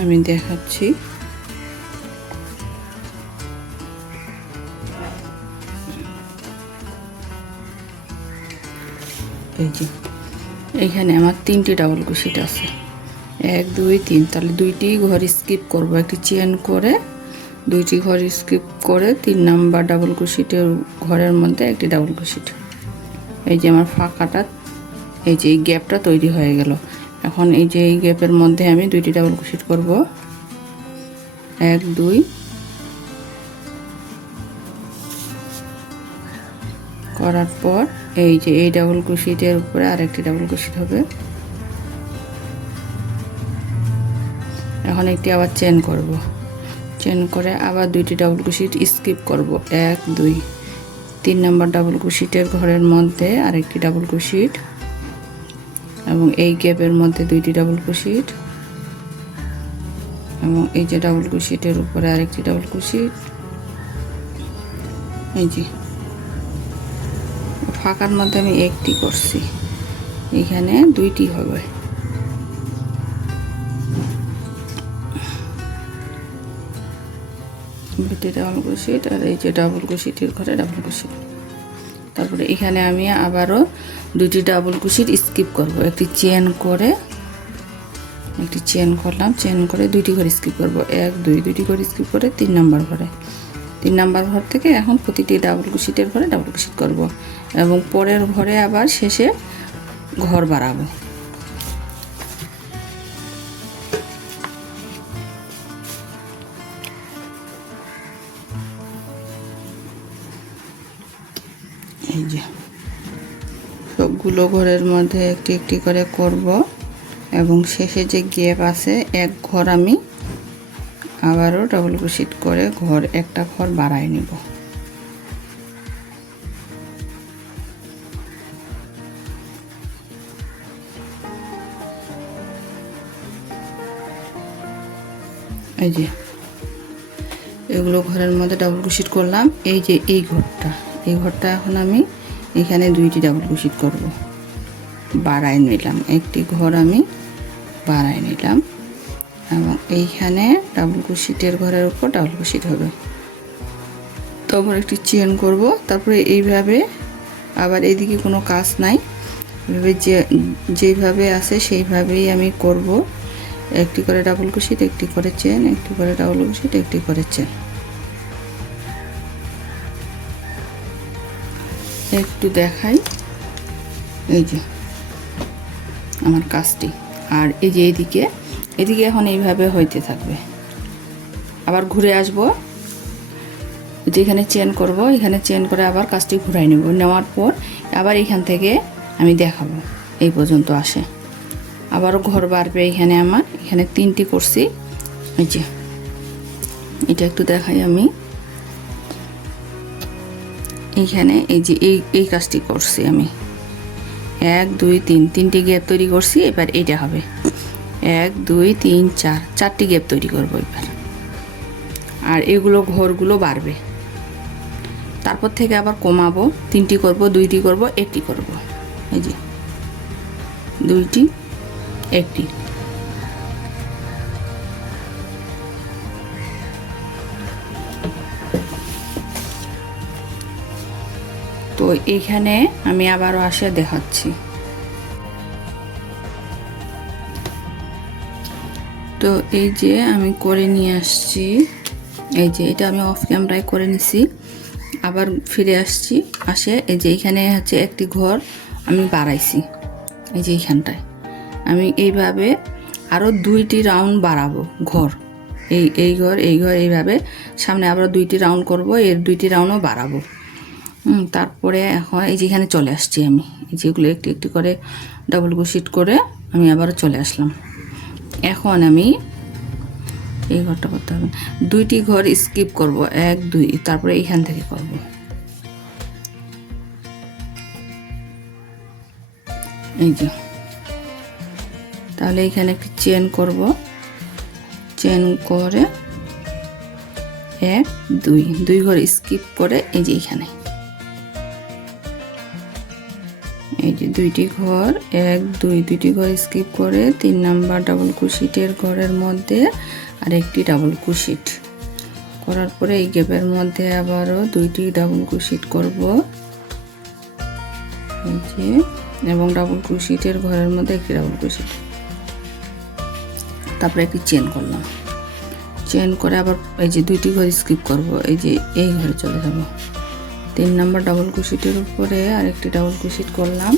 আমি দেখাচ্ছি। এই যে এখানে আমার 3টি ডাবল ক্রোশেট আছে, 1 2 3, তাহলে 2টি ঘর স্কিপ করব, একটি চেন করে 2টি ঘর স্কিপ করে 3 নাম্বার ডাবল ক্রোশেটের ঘরের মধ্যে একটি ডাবল ক্রোশেট। এই যে আমার ফাঁকাটা, এই যে এই গ্যাপটা তৈরি হয়ে গেল। এখন এই যে এই গ্যাপের মধ্যে আমি 2টি ডাবল ক্রোশেট করব, 1 2, করার পর এই যে এই ডাবল ক্রোশেটের উপরে আরেকটি ডাবল ক্রোশেট হবে। এখন একটি আবার চেন করব, চেন করে আবার 2টি ডাবল ক্রোশেট স্কিপ করব, 1 2, 3 নাম্বার ডাবল ক্রোশেটের ঘরের মধ্যে আরেকটি ডাবল ক্রোশেট এবং এই গ্যাপের মধ্যে 2টি ডাবল ক্রোশেট এবং এই যে ডাবল ক্রোশেটের উপরে আরেকটি ডাবল ক্রোশেট। এই যে ফাঁকার মধ্যে আমি একটি করছি, এখানে 2টি হবে। ডাবল ক্রোশেট আর এই যে ডাবল ক্রোশেটের ঘরে ডাবল ক্রোশেট। তারপরে এখানে আমি আবারও 2টি ডাবল ক্রোশেট স্কিপ করব, একটি চেন করে একটি চেন করলাম, চেন করে 2টি ঘর স্কিপ করব, 1 2, 2টি ঘর স্কিপ করে 3 নাম্বার ঘরে, 3 নাম্বার ঘর থেকে এখন প্রতিটি ডাবল ক্রোশেটের ঘরে ডাবল ক্রোশেট করব এবং পরের ঘরে আবার শেষে ঘর বাড়াবো। এই যে সবগুলো ঘরের মধ্যে একটি একটি করে করব এবং শেষে যে গ্যাপ আছে এক ঘর আমি আবারও ডাবল ক্রোশেট করে একটা ঘর বাড়ায় নিব। এই যে এগুলো ঘরের মধ্যে ডাবল ক্রোশেট করলাম, এই যে এই ঘরটা এখন আমি এখানে 2টি ডাবল ক্রোশেট করব, বাড়ায় নিলাম, একটি ঘর আমি বাড়ায় নিলাম এবং এইখানে ডাবল ক্রোশেটের ঘরের উপর ডাবল ক্রোশেট হবে। তারপর একটি চেন করব, তারপরে এইভাবে আবার এইদিকে কোনো কাজ নাই, এভাবে যেভাবে আছে সেইভাবেই আমি করব, একটি করে ডাবল ক্রোশেট, একটি করে চেন, একটি করে ডাবল ক্রোশেট, একটি করে চেন। একটু দেখাই, এই যে আমার কাজটি, আর এই যে এদিকে এখন এইভাবে হইতে থাকবে। আবার ঘুরে আসব, যেখানে চেন করব এখানে চেন করে আবার কাজটি ঘুরাই নেব, নেওয়ার পর আবার এখান থেকে আমি দেখাবো এই পর্যন্ত আসে। আবারও ঘর বাড়বে, এখানে আমার এখানে 3টি করছি। এই যে এটা একটু দেখাই আমি, এইখানে এই যে এই কাজটি করছি আমি, 1 2 3, 3টি গ্যাপ তৈরি করছি। এবার এইটা হবে 1 2 3 4, 4টি গ্যাপ তৈরি করব এবার, আর এগুলো ঘরগুলো বাড়বে। তারপর থেকে আবার কমাবো, 3টি করব, 2টি করব, 1টি করব। এই যে 2টি 1টি, তো এইখানে আমি আবারও আসে দেখাচ্ছি। তো এই যে আমি করে নিয়ে আসছি, এই যে এটা আমি অফ ক্যামেরায় করে নিছি। আবার ফিরে আসছি, এই যে এখানে হচ্ছে একটি ঘর আমি বাড়াইছি, এই যে এইখানটায় আমি এইভাবে আরও 2টি রাউন্ড বাড়াবো ঘর, এই ঘর এইভাবে সামনে আবার 2টি রাউন্ড করব, এর 2টি রাউন্ডও বাড়াবো। তারপরে এখন এই যে এখানে চলে আসছি আমি, এই যেগুলো একটু একটু করে ডাবল ক্রোশেট করে আমি আবারও চলে আসলাম। এখন আমি এই ঘরটা করতে হবে, 2টি ঘর স্কিপ করব, 1 2, তারপরে এইখান থেকে করব। এই যে তাহলে এখানে একটি চেন করব, চেন করে 1 2 ঘর স্কিপ করে এই যে এখানে এই যে 2টি ঘর 1 2 2টি ঘর স্কিপ করে 3 নাম্বার ডাবল ক্রোশেটের ঘরের মধ্যে আরেকটি ডাবল ক্রোশেট করার পরে এই গ্যাপের মধ্যে আবারও 2টি ডাবল ক্রোশেট করব, এই যে, এবং ডাবল ক্রোশেটের ঘরের মধ্যে একটি ডাবল ক্রোশেট, তারপরে একটি চেন করলাম, চেন করে আবার এই যে 2টি ঘর স্কিপ করব, এই যে এই ঘরে চলে যাব, 3 নাম্বার ডাবল ক্রোশেটের উপরে আরেকটি ডাবল ক্রোশেট করলাম,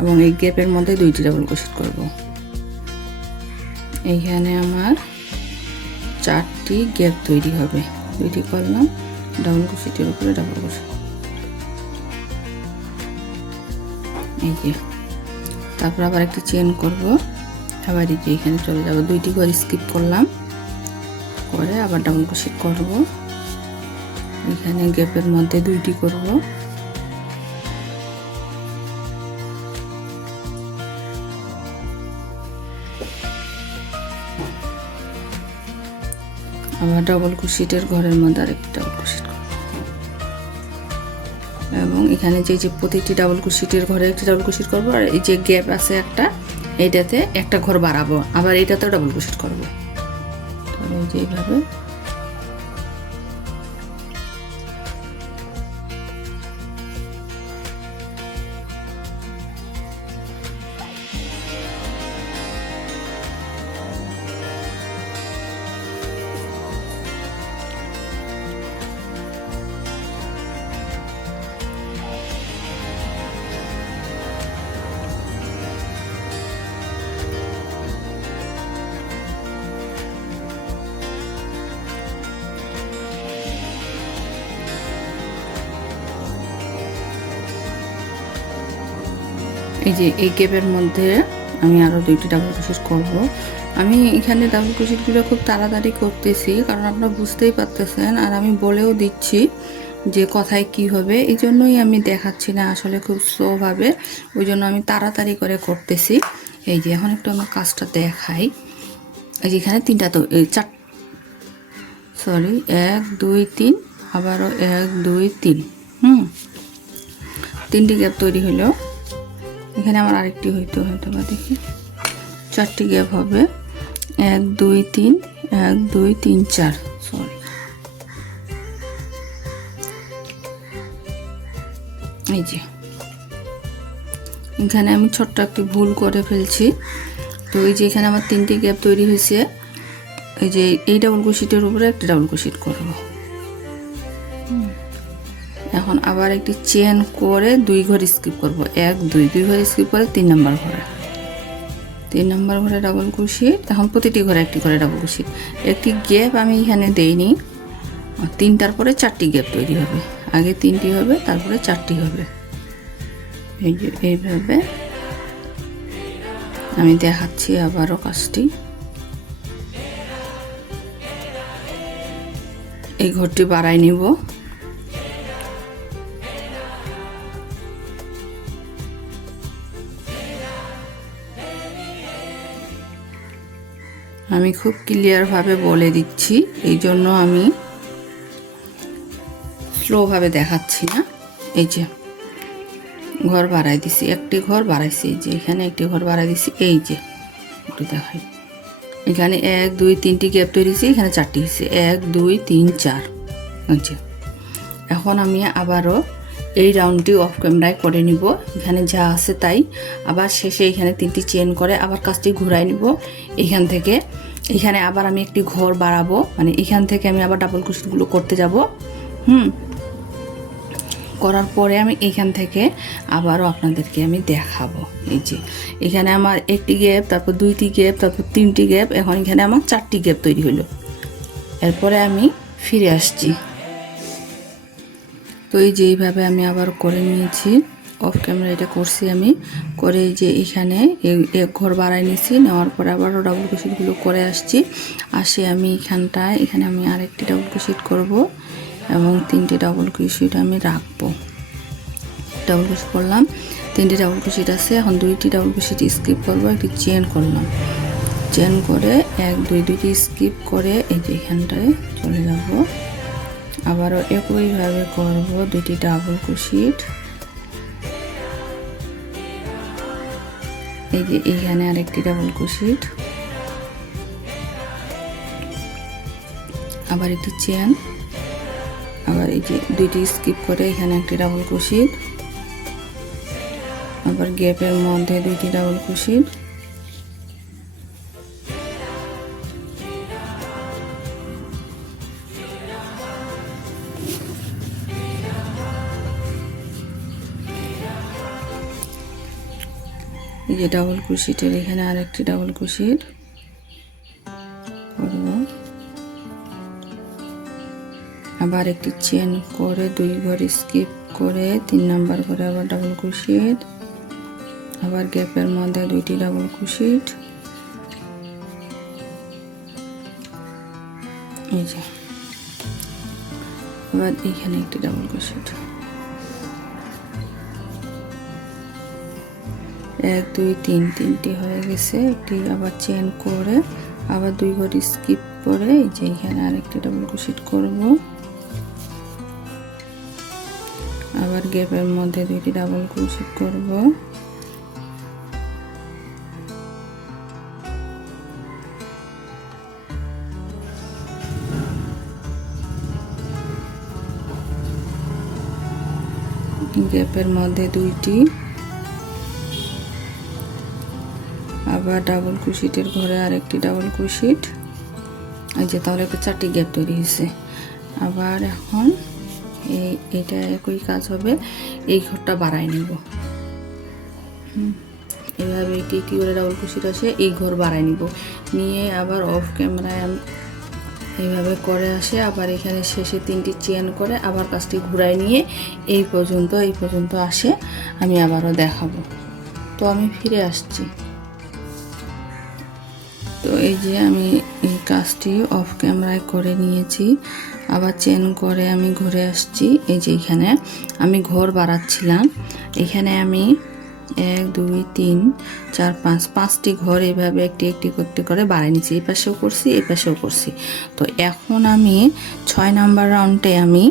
এবং এই গ্যাপের মধ্যে 2টি ডাবল ক্রোশেট করব। এইখানে আমার 4টি গ্যাপ তৈরি হবে, 2টি করলাম, ডাবল ক্রোশেটের উপরে ডাবল ক্রোশেট, এই যে, তারপর আবার একটি চেন করব, আবার এই যে এখানে চলে যাব, 2টি ঘর স্কিপ করলাম, করে আবার ডাবল ক্রোশেট করব, এখানে গ্যাপের মধ্যে 2টি করব, আবার ডাবল ক্রোশেটের ঘরের মধ্যে আরেকটি ডাবল ক্রোশেট করব, এবং এখানে যে প্রতিটি ডাবল ক্রোশেটের ঘরে একটি ডাবল ক্রোশেট করব, আর এই যে গ্যাপ আছে একটা, এইটাতে একটা ঘর বাড়াবো, আবার এইটাতেও ডাবল ক্রোশেট করব, তাহলে এই যে এইভাবে এই যে এই গ্যাপের মধ্যে আমি আরও 2টি ডাবল ক্রোশেট করব। আমি এখানে ডাবল ক্রোশেটগুলো খুব তাড়াতাড়ি করতেছি, কারণ আপনারা বুঝতেই পারতেছেন, আর আমি বলেও দিচ্ছি যে কথায় কি হবে, এই জন্যই আমি দেখাচ্ছি না আসলে খুব স্লোভাবে, ওই জন্য আমি তাড়াতাড়ি করে করতেছি। এই যে এখন একটু আমি কাজটা দেখাই, এই যে এখানে 3টা তো 1 2 3, আবারও 1 2 3, 3টি গ্যাপ তৈরি হলো। এখানে আমার আরেকটি হয়তো বা দেখি 4টি গ্যাপ হবে, 1 2 3 1 2 3 4, এই যে এখানে আমি ছোট্ট একটি ভুল করে ফেলছি, তো এই যে এখানে আমার 3টি গ্যাপ তৈরি হয়েছে, এই যে এই ডাবল ক্রোশেটের উপরে একটি ডাবল ক্রোশেট করব, এখন আবার একটি চেন করে 2 ঘর স্কিপ করব, 1 2 ঘর স্কিপ করে 3 নাম্বার ঘরে ডাবল ক্রোশেট, এখন প্রতিটি ঘরে একটি করে ডাবল ক্রোশেট, একটি গ্যাপ আমি এখানে দেইনি, 3টার পরে 4টি গ্যাপ তৈরি হবে, আগে 3টি হবে তারপরে 4টি হবে, এই যে এইভাবে আমি দেখাচ্ছি আবারও কাজটি। এই ঘরটি বাড়াই নিব, আমি খুব ক্লিয়ারভাবে বলে দিচ্ছি, এই জন্য আমি স্লোভাবে দেখাচ্ছি না। এই যে ঘর বাড়াই দিছি, একটি ঘর বাড়াইছি, এই যে এখানে একটি ঘর বাড়াই দিছি, এই যে একটু দেখাই, এখানে 1 2 3টি গ্যাপ তৈরি হয়েছে, এখানে 4টি হয়েছে, 1 2 3 4, আচ্ছা। এখন আমি আবারও এই রাউন্ডটি অফ ক্যামেরায় করে নিব, এখানে যা আছে তাই। আবার শেষে এখানে 3টি চেন করে আবার কাজটি ঘুরাই নিব এখান থেকে। এখানে আবার আমি একটি ঘর বাড়াবো, মানে এখান থেকে আমি আবার ডাবল ক্রোশেটগুলো করতে যাব। করার পরে আমি এখান থেকে আবারও আপনাদেরকে আমি দেখাবো। এই যে এখানে আমার একটি গ্যাপ, তারপর 2টি গ্যাপ, তারপর 3টি গ্যাপ, এখন এখানে আমার 4টি গ্যাপ তৈরি হলো। এরপরে আমি ফিরে আসছি। তো এই যে এইভাবে আমি আবার করে নিয়েছি, অফ ক্যামেরা এটা করছি আমি। করে এই যে এখানে এক ঘর বাড়াই নিয়েছি, নেওয়ার পরে আবারও ডাবল ক্রোশেটগুলো করে আসছি। আসে আমি এখানে আমি আরেকটি ডাবল ক্রোশেট করব এবং 3টি ডাবল ক্রোশেট আমি রাখবো। ডাবল ক্রোশেট করলাম, 3টি ডাবল ক্রোশেট আছে, এখন 2টি ডাবল ক্রোশেট স্কিপ করব, একটি চেন করলাম, চেন করে 1 2 2টি স্কিপ করে এই যে এখানটায় চলে যাব। আবারও একইভাবে করব 2টি ডাবল ক্রোশেট। এই যে এখানে আরেকটি ডাবল ক্রোশেট, আবার একটি চেন, আবার এই যে 2টি স্কিপ করে এখানে একটি ডাবল ক্রোশেট, আবার গ্যাপের মধ্যে 2টি ডাবল ক্রোশেট, এই যে ডাবল ক্রোশেটের এখানে আরেকটি ডাবল ক্রোশেট করব, আবার একটি চেন করে 2 ঘর স্কিপ করে 3 নাম্বার করে আবার ডাবল ক্রোশেট, আবার গ্যাপের মধ্যে 2টি ডাবল ক্রোশেট। এই যে আবার এখানে একটি ডাবল ক্রোশেট, 1 2 3 3টি হয়ে গেছে। একটি আবার চেন করে আবার 2 ঘর স্কিপ করে এই যে এখানে আরেকটি ডাবল ক্রোশেট করব, আবার গ্যাপের মধ্যে 2টি ডাবল ক্রোশেট করব, গ্যাপের মধ্যে 2টি, আবার ডাবল ক্রোশেটের ঘরে আরেকটি ডাবল ক্রোশেট। এই যে তাহলে একটা 4টি গ্যাপ তৈরি হয়েছে। আবার এখন এটা একই কাজ হবে, এই ঘরটা বাড়াই নেব। এভাবে একটি করে ডাবল ক্রোশেট আসে, এই ঘর বাড়াই নিব, নিয়ে আবার অফ ক্যামেরায় এইভাবে করে আসে। আবার এখানে শেষে 3টি চেন করে আবার কাজটি ঘুরাই নিয়ে এই পর্যন্ত আসে, আমি আবারও দেখাবো। তো আমি ফিরে আসছি। তো এই যে আমি এই কাজটি অফ ক্যামেরায় করে নিয়েছি, আবার চেন করে আমি ঘুরে আসছি। এই যে এখানে আমি ঘর বাড়াচ্ছিলাম, এখানে আমি 1 2 3 4 5 5টি ঘর এইভাবে একটি একটি করতে করে বাড়াই নিচ্ছি, এই পাশেও করছি এই পাশেও করছি। তো এখন আমি 6 নাম্বার রাউন্ডে আমি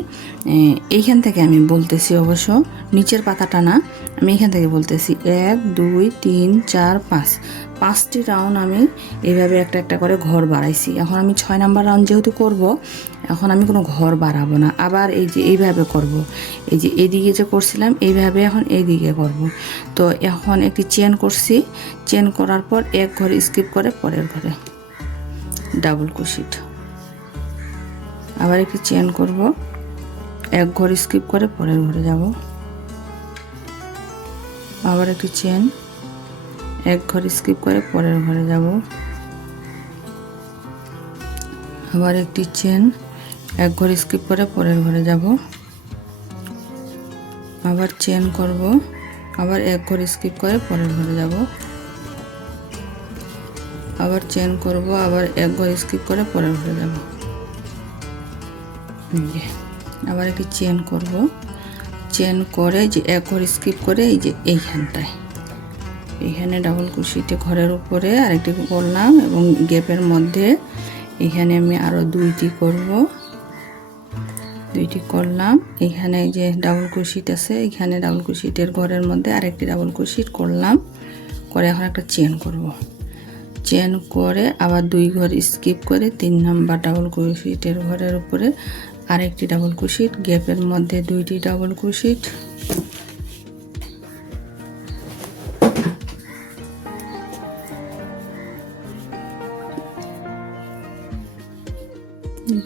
এইখান থেকে আমি বলতেছি, অবশ্য নিচের পাতাটা না, আমি এখান থেকে বলতেছি 1 2 3 4 5 5টি রাউন্ড আমি এইভাবে একটা একটা করে ঘর বাড়াইছি। এখন আমি 6 নাম্বার রাউন্ড যেহেতু করব, এখন আমি কোনো ঘর বাড়াবো না, আবার এই যে এইভাবে করব, এই যে এইদিকে যে করছিলাম এইভাবে এখন এইদিকে করব। তো এখন একটি চেন করছি, চেন করার পর 1 ঘর স্কিপ করে পরের ঘরে ডাবল ক্রোশেট, আবার একটি চেন করব, 1 ঘর স্কিপ করে পরের ঘরে যাব, আবার একটি চেন, 1 ঘর স্কিপ করে পরের ঘরে যাব, আবার একটি চেন, 1 ঘর স্কিপ করে পরের ঘরে যাব, আবার চেন করব, আবার 1 ঘর স্কিপ করে পরের ঘরে যাব, আবার চেন করব, আবার 1 ঘর স্কিপ করে পরের ঘরে যাব, আবার একটি চেন করব, চেন করে যে 1 ঘর স্কিপ করে এই যে এইখানটায় এখানে ডাবল ক্রোশেটে ঘরের উপরে আরেকটি করলাম এবং গ্যাপের মধ্যে এখানে আমি আরো 2টি করব, 2টি করলাম। এখানে যে ডাবল ক্রোশেট আছে, এখানে ডাবল ক্রোশেটের ঘরের মধ্যে আরেকটি ডাবল ক্রোশেট করলাম, করে এখন একটা চেন করব, চেন করে আবার 2 ঘর স্কিপ করে 3 নাম্বার ডাবল ক্রোশেটের ঘরের উপরে আরেকটি ডাবল ক্রোশেট, গ্যাপের মধ্যে দুইটি ডাবল ক্রোশেট,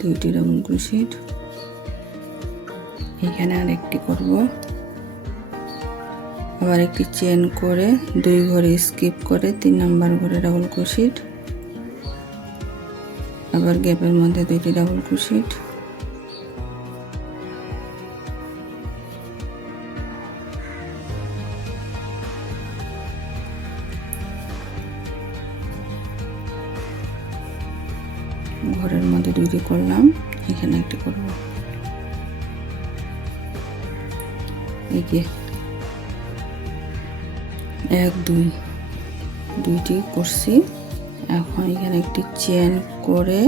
দুইটি ডাবল ক্রোশেট, এখানে আরেকটি করব, আবার একটি চেন করে 2 ঘরে স্কিপ করে 3 নাম্বার ঘরে ডাবল ক্রোশেট, আবার গ্যাপের মধ্যে দুইটি ডাবল ক্রোশেট, ঘরের মধ্যে দুইটি করলাম, এখানে একটি করব, এই যে 1 2 দুইটি করছি। এখন এখানে একটি চেন করে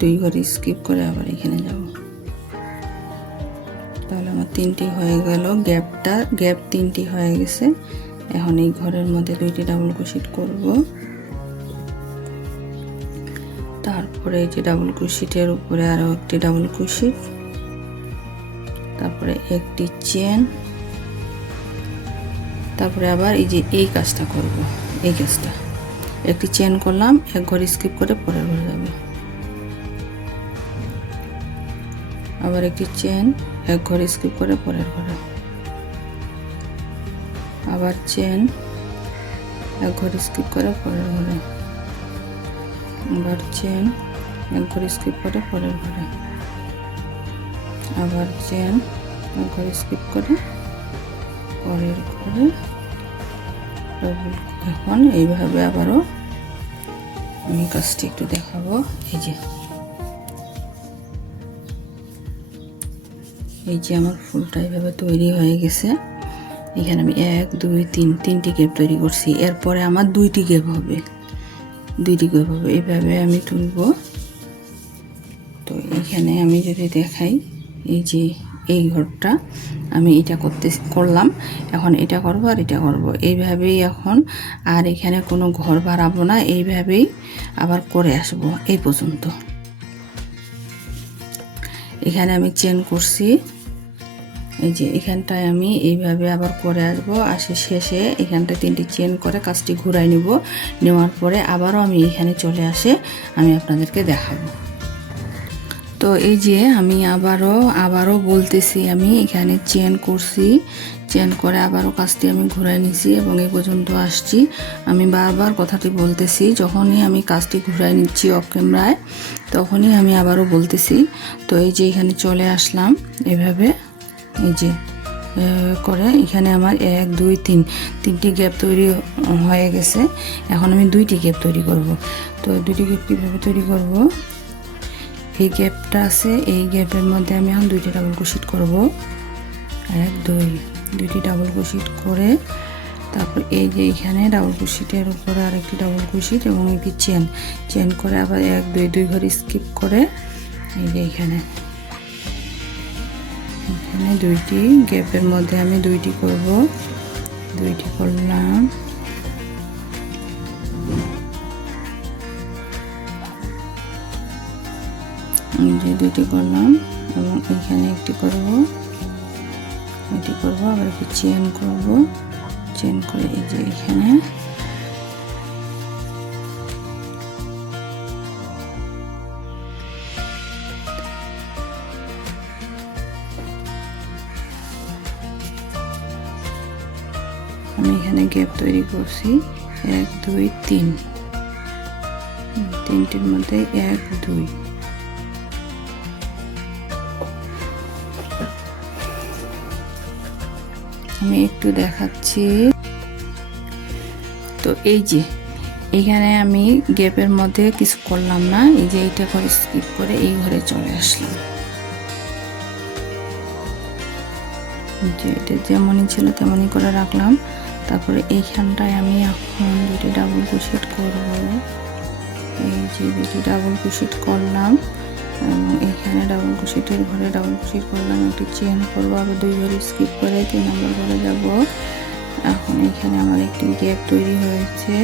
2 ঘর স্কিপ করে আবার এখানে যাব, তাহলে আমার 3টি হয়ে গেল, গ্যাপ 3টি হয়ে গেছে। এখন এই ঘরের মধ্যে দুইটি ডাবল ক্রোশেট করব, তারপরে এই যে ডাবল ক্রোশেটের উপরে আরো একটি ডাবল ক্রোশেট, তারপরে একটি চেন, তারপরে আবার এই যে এই কাজটা করব, এই কাজটা একটি চেন করলাম, 1 ঘর স্কিপ করে পরের ঘরে যাব, আবার একটি চেন, 1 ঘর স্কিপ করে পরের ঘরে, আবার চেন, 1 ঘর স্কিপ করে পরের ঘরে, আবার চেন, 1 ঘর স্কিপ করে পরের ঘরে, আবার চেন, 1 ঘর স্কিপ করে পরের ঘরে ডাবল। এখন এইভাবে আবারও আমি কাজটি একটু দেখাবো। এই যে আমার ফুলটা এইভাবে তৈরি হয়ে গেছে। এখানে আমি 1 2 3 তিনটি গ্যাপ তৈরি করছি, এরপরে আমার 2টি গ্যাপ হবে, এইভাবে আমি তুলব। তো এখানে আমি যদি দেখাই, এই যে এই ঘরটা আমি এটা করলাম, এখন এটা করব আর এটা করব, এইভাবেই এখন আর এখানে কোনো ঘর বাড়াবো না, এইভাবেই আবার করে আসব এই পর্যন্ত। এখানে আমি চেন করছি, এই যে এখানটায় আমি এইভাবে আবার করে আসবো, শেষে এখানটায় 3টি চেন করে কাজটি ঘুরাই নিব, নেওয়ার পরে আবারও আমি এখানে চলে আসে আমি আপনাদেরকে দেখাবো। তো এই যে আমি আবারও বলতেছি, আমি এখানে চেন করছি, চেন করে আবারও কাজটি আমি ঘুরাই নিছি এবং এই পর্যন্ত আসছি। আমি বারবার কথাটি বলতেছি, যখনই আমি কাজটি ঘুরাই নিচ্ছি অফ ক্যামেরায় তখনই আমি আবারও বলতেছি। তো এই যে এখানে চলে আসলাম, এভাবে এই যে করে এখানে আমার 1 2 3 তিনটি গ্যাপ তৈরি হয়ে গেছে। এখন আমি 2টি গ্যাপ তৈরি করব। তো 2টি গ্যাপ কীভাবে তৈরি করব, এই গ্যাপটা আছে, এই গ্যাপের মধ্যে আমি এখন 2টি ডাবল ক্রোশেট করব, 1 2 2টি ডাবল ক্রোশেট করে তারপর এই যে এখানে ডাবল ক্রোশেটের উপরে আরেকটি ডাবল ক্রোশেট এবং একটি চেন করে আবার 1 2 2 ঘর স্কিপ করে এই যে এখানে 2টি গ্যাপের মধ্যে আমি 2টি করব, 2টি করলাম, এই যে 2টি করলাম এবং এখানে একটি করব, আবার একটি চেন করব, চেন করে এই যে এখানে আমি এখানে গ্যাপ তৈরি করছি 1 2 3 তিনটির মধ্যে 1 2 আমি একটু দেখাচ্ছি। তো এই যে এখানে আমি গ্যাপের মধ্যে কিছু করলাম না, এই যে এইটা করে স্কিপ করে এই ঘরে চলে আসলাম, যে এটা যেমনই ছিল তেমনই করে রাখলাম। তারপরে এইখানটায় আমি এখন 2টি ডাবল ক্রোশেট করব, এই যে 2টি ডাবল ক্রোশেট করলাম এবং এখানে ডাবল ক্রোশেটের ঘরে ডাবল ক্রোশেট করলাম, একটি চেন করব, আবার 2 ঘর স্কিপ করে 3 নম্বর ঘরে যাব। এখন এখানে আমার একটি গ্যাপ তৈরি হয়েছে,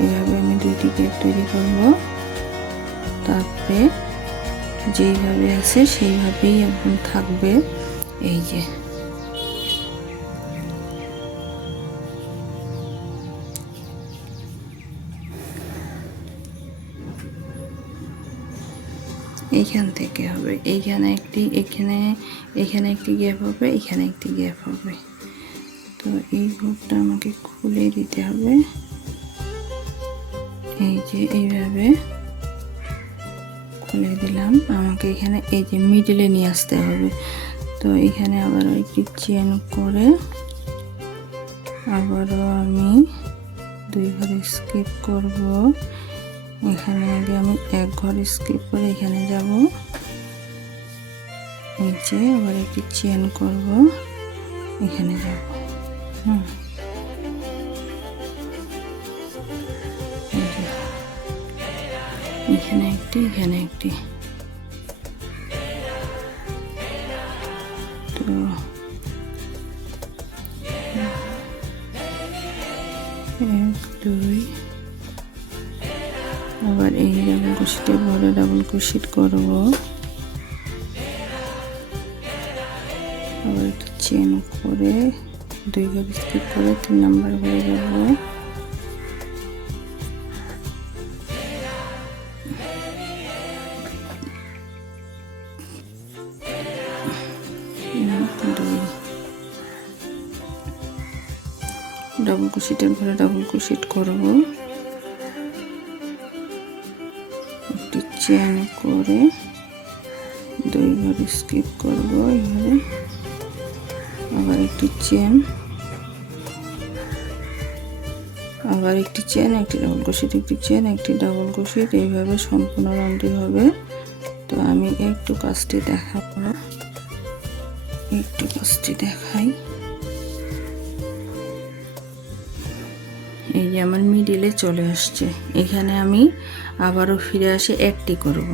এইভাবে আমি 2টি গ্যাপ তৈরি করব। তারপরে যেইভাবে আছে সেইভাবেই একদম থাকবে। এই যে এইখান থেকে হবে, এইখানে একটি, এখানে একটি গ্যাপ হবে, এখানে একটি গ্যাপ হবে। তো এই হুকটা আমাকে খুলে দিতে হবে। এই যে এইভাবে খুলে দিলাম। আমাকে এখানে এই যে মিডলে নিয়ে আসতে হবে। তো এখানে আবারও একটি চেন করে আবারও আমি 2 ঘর স্কিপ করব। এখানে আগে আমি 1 ঘর স্কিপ করে এখানে যাব, নিচে আবার একটি চেন করব, এখানে যাব। এখানে একটি, এখানে একটি। তো 1 2, আবার এই ডাবল ক্রোশেটে বড় ডাবল ক্রোশেট করব, আবার একটু চেন করে 2 ঘর স্কিপ করে 3 নাম্বার ঘরে যাব। ডাবল ক্রোশেটের ঘরে ডাবল ক্রোশেট করব, একটি চেন করে 2 ঘর স্কিপ করব এইভাবে, আবার একটি চেন, আবার একটি চেন, একটি ডাবল ক্রোশেট, একটি চেন, একটি ডাবল ক্রোশেট, এইভাবে সম্পূর্ণ রাউন্ডটি হবে। তো আমি একটু কাজটি দেখাবো, একটু কাজটি দেখাই। এই যে আমার মিডিলে চলে আসছে। এখানে আমি আবারও ফিরে আসে একটি করব,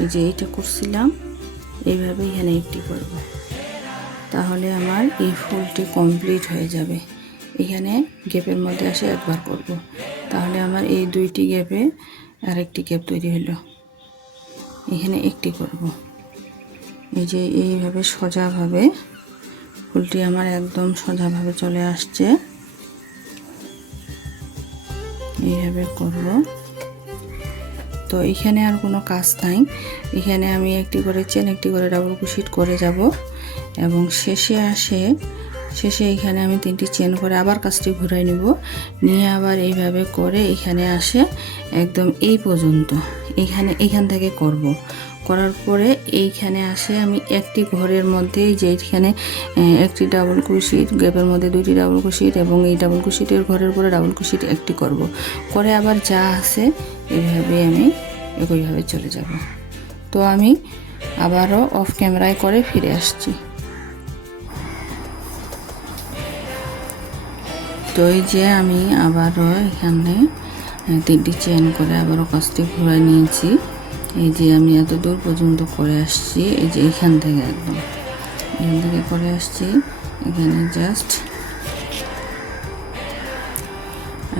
এই যে এইটা করছিলাম এইভাবে এখানে একটি করব, তাহলে আমার এই ফুলটি কমপ্লিট হয়ে যাবে। এখানে গ্যাপের মধ্যে আসে একবার করব, তাহলে আমার এই 2টি গ্যাপে আরেকটি গ্যাপ তৈরি হলো। এখানে একটি করব, এই যে এইভাবে সোজাভাবে ফুলটি আমার একদম সোজাভাবে চলে আসছে, এইভাবে করব। তো এখানে আর কোনো কাজ নাই, এখানে আমি একটি করে চেন, একটি করে ডাবল ক্রোশেট করে যাব, এবং শেষে এখানে আমি 3টি চেন করে আবার কাজটি ঘুরাই নিব, নিয়ে আবার এইভাবে করে এখানে আসে একদম এই পর্যন্ত, এখান থেকে করব। করার পরে এইখানে আসে আমি একটি ঘরের মধ্যে, যে এখানে একটি ডাবল ক্রোশেট, গ্যাপের মধ্যে 2টি ডাবল ক্রোশেট, এবং এই ডাবল ক্রোশেটের ঘরের পরে ডাবল ক্রোশেট একটি করব, করে আবার যা আছে এইভাবে আমি একইভাবে চলে যাব। তো আমি আবারও অফ ক্যামেরায় করে ফিরে আসছি। তো এই যে আমি আবারও এখানে 3টি চেন করে আবারও কাজটি ঘুরে নিয়েছি। এই যে আমি এত দূর পর্যন্ত করে আসছি, এই যে এখান থেকে একদম এখান থেকে করে আসছি, এখানে জাস্ট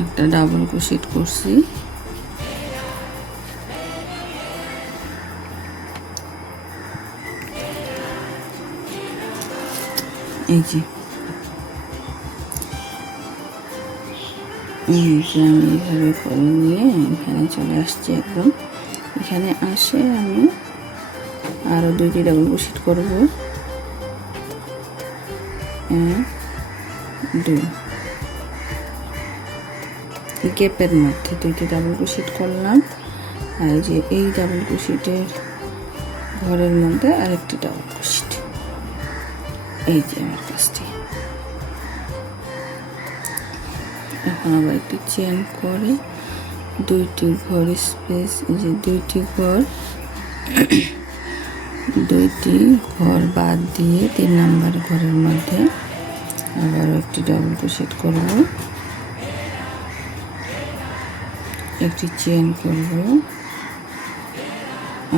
একটা ডাবল ক্রোশেট করছি, এই যে আমি এইভাবে করে নিয়ে এখানে চলে আসছি একদম। এখানে আসে আমি আরও 2টি ডাবল ক্রোশেট করব, 1 2, গ্যাপের মধ্যে 2টি ডাবল ক্রোশেট করলাম, আর যে এই ডাবল ক্রোশেটের ঘরের মধ্যে আরেকটি ডাবল ক্রোশেট। এই যে আমার কাজটি। এখন আবার একটু চেন করে 2টি ঘর স্পেস, এই যে 2টি ঘর বাদ দিয়ে 3 নাম্বার ঘরের মধ্যে আবারও একটি ডাবল ক্রোশেট করব, একটি চেন করব,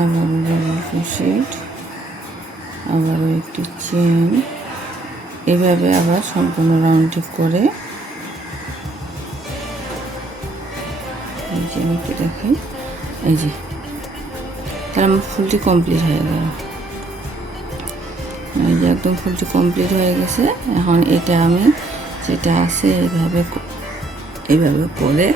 আবারও ডাবল ক্রোশেট, আবারও একটি চেন, এভাবে আবার সম্পূর্ণ রাউন্ডটি করে, এই যে আমি একটু দেখাই, এই যে তাহলে আমার ফুলটি কমপ্লিট হয়ে গেল। এই যে একদম ফুলটি কমপ্লিট হয়ে গেছে। এখন এটা আমি যেটা আছে এইভাবে করে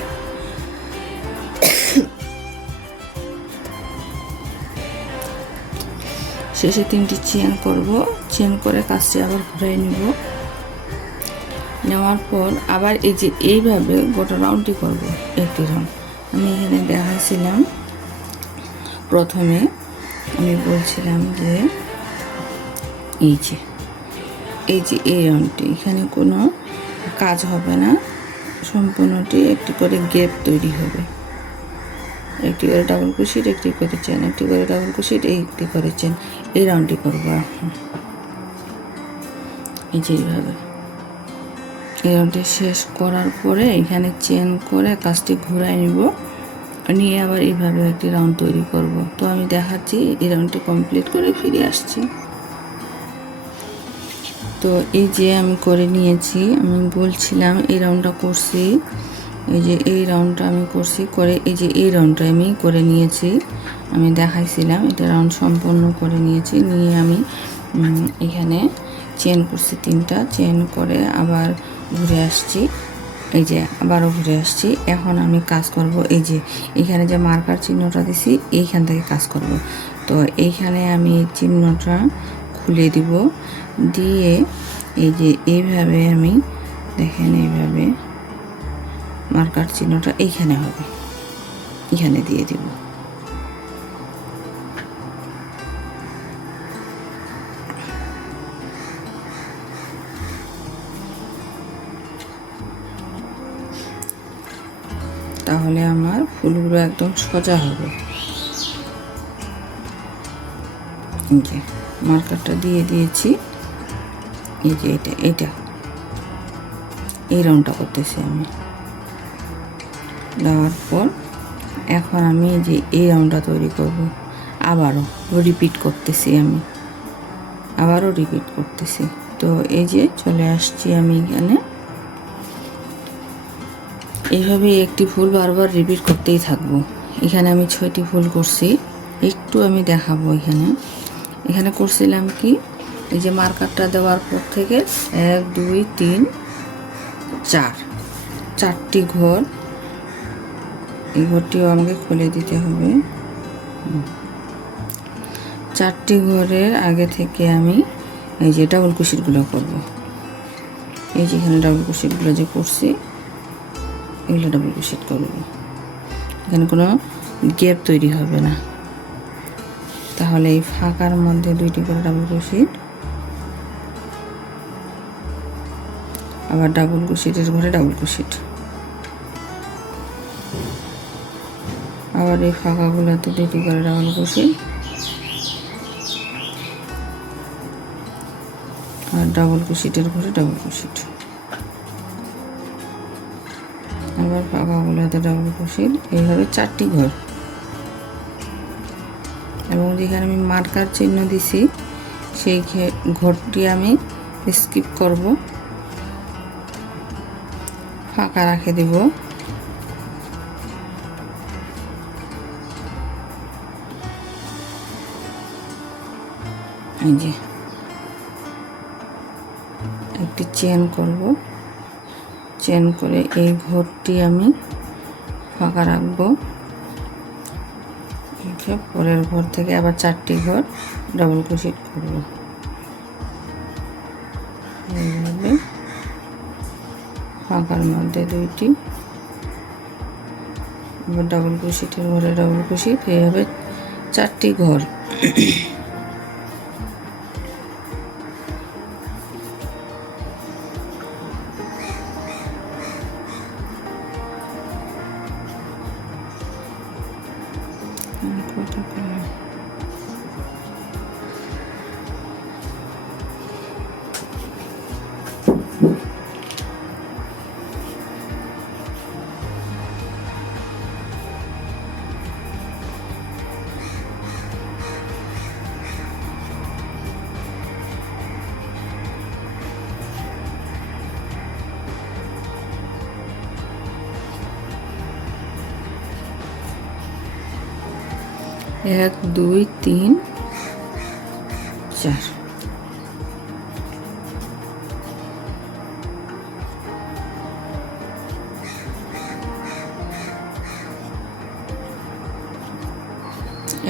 শেষে 3টি চেন করব। চেন করে কাজটি আবার ঘুরাই নিব। নেওয়ার পর আবার এই যে এইভাবে গোটা রাউন্ডটি করব। একটি রাউন্ড আমি এখানে দেখাচ্ছিলাম, প্রথমে আমি বলছিলাম যে এই যে এই রাউন্ডটি, এখানে কোনো কাজ হবে না, সম্পূর্ণটি একটি করে গ্যাপ তৈরি হবে। একটি করে ডাবল ক্রোশেট, একটি করে চেন, একটি করে ডাবল ক্রোশেট, একটি করে চেন, এই রাউন্ডটি করবো। এই যে এইভাবে এই রাউন্ডটি শেষ করার পরে এখানে চেন করে কাজটি ঘুরাই নিব, নিয়ে আবার এইভাবে একটি রাউন্ড তৈরি করব। তো আমি দেখাচ্ছি, এই রাউন্ডটি কমপ্লিট করে ফিরে আসছি। তো এই যে আমি করে নিয়েছি, আমি বলছিলাম এই রাউন্ডটা করছি, এই যে এই রাউন্ডটা আমি করছি, করে এই যে এই রাউন্ডটা আমি করে নিয়েছি, আমি দেখাইছিলাম এটা রাউন্ড সম্পূর্ণ করে নিয়েছি। নিয়ে আমি এখানে চেন করছি 3টা, চেন করে আবার ঘুরে আসছি, এই যে আবারও ঘুরে আসছি। এখন আমি কাজ করব, এই যে এখানে যে মার্কার চিহ্নটা দিছি এইখান থেকে কাজ করব। তো এইখানে আমি এই চিহ্নটা খুলে দিব, দিয়ে এই যে এইভাবে আমি দেখেন এইভাবে মার্কার চিহ্নটা এইখানে হবে, এখানে দিয়ে দিব। তাহলে আমার ফুলগুলো একদম সোজা হবে। এই যে মার্কারটা দিয়ে দিয়েছি, এই যে এটা এই রাউন্ডটা করতেছি আমি। দেওয়ার পর এখন আমি যে এই রাউন্ডটা তৈরি করব, আবারও রিপিট করতেছি, আমি আবারও রিপিট করতেছি। তো এই যে চলে আসছি আমি এখানে, এইভাবে একটি ফুল বারবার রিপিট করতেই থাকবো। এখানে আমি 6টি ফুল করছি, একটু আমি দেখাবো। এখানে করছিলাম কি, এই যে মার্কারটা দেওয়ার পর থেকে 1 2 3 4 4টি ঘর, এই ঘরটিও আমাকে খুলে দিতে হবে। 4টি ঘরের আগে থেকে আমি এই যে ডাবল ক্রোশেটগুলো করব। এই যে এখানে ডাবল ক্রোশেটগুলো যে করছি, এগুলো ডাবল ক্রোশেট করব। এখানে কোনো গ্যাপ তৈরি হবে না, তাহলে এই ফাঁকার মধ্যে 2টি করে ডাবল ক্রোশেট, আবার ডাবল ক্রোশেটের ঘরে ডাবল ক্রোশেট, আবার এই ফাঁকাগুলোতে 2টি করে ডাবল ক্রোশেট, আর ডাবল ক্রোশেটের ঘরে ডাবল ক্রোশেট, আবার ফাঁকাগুলোতে ডাবল ক্রোশেট, এইভাবে 4টি ঘর। এবং যেখানে আমি মার্কার চিহ্ন দিছি সেই ঘরটি আমি স্কিপ করব, ফাঁকা রেখে দেব। এই যে একটি চেন করব, চেন করে এই ঘরটি আমি ফাঁকা রাখবো। পরের ঘর থেকে আবার 4টি ঘর ডাবল ক্রোশেট করব, এইভাবে ফাঁকার মধ্যে 2টি, আবার ডাবল ক্রোশেটের ঘরে ডাবল ক্রোশেট, এইভাবে 4টি ঘর। 1 2 3 4।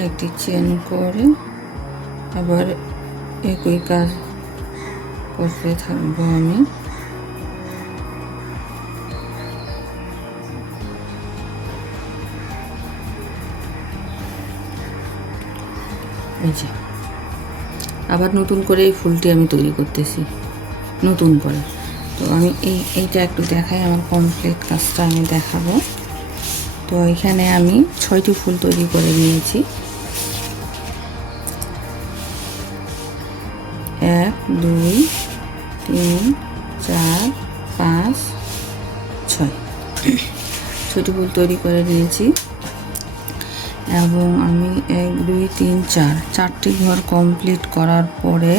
একটি চেন করে আবার একই কাজ করতে থাকবো আমি। এই যে আবার নতুন করে এই ফুলটি আমি তৈরি করতেছি নতুন করে। তো আমি এইটা একটু দেখাই, আমার কমপ্লিট কাজটা আমি দেখাবো। তো এখানে আমি 6টি ফুল তৈরি করে নিয়েছি। 1 2 3 4 5 6 6টি ফুল তৈরি করে নিয়েছি। এবং আমি 1 2 3 4 4টি ঘর কমপ্লিট করার পরে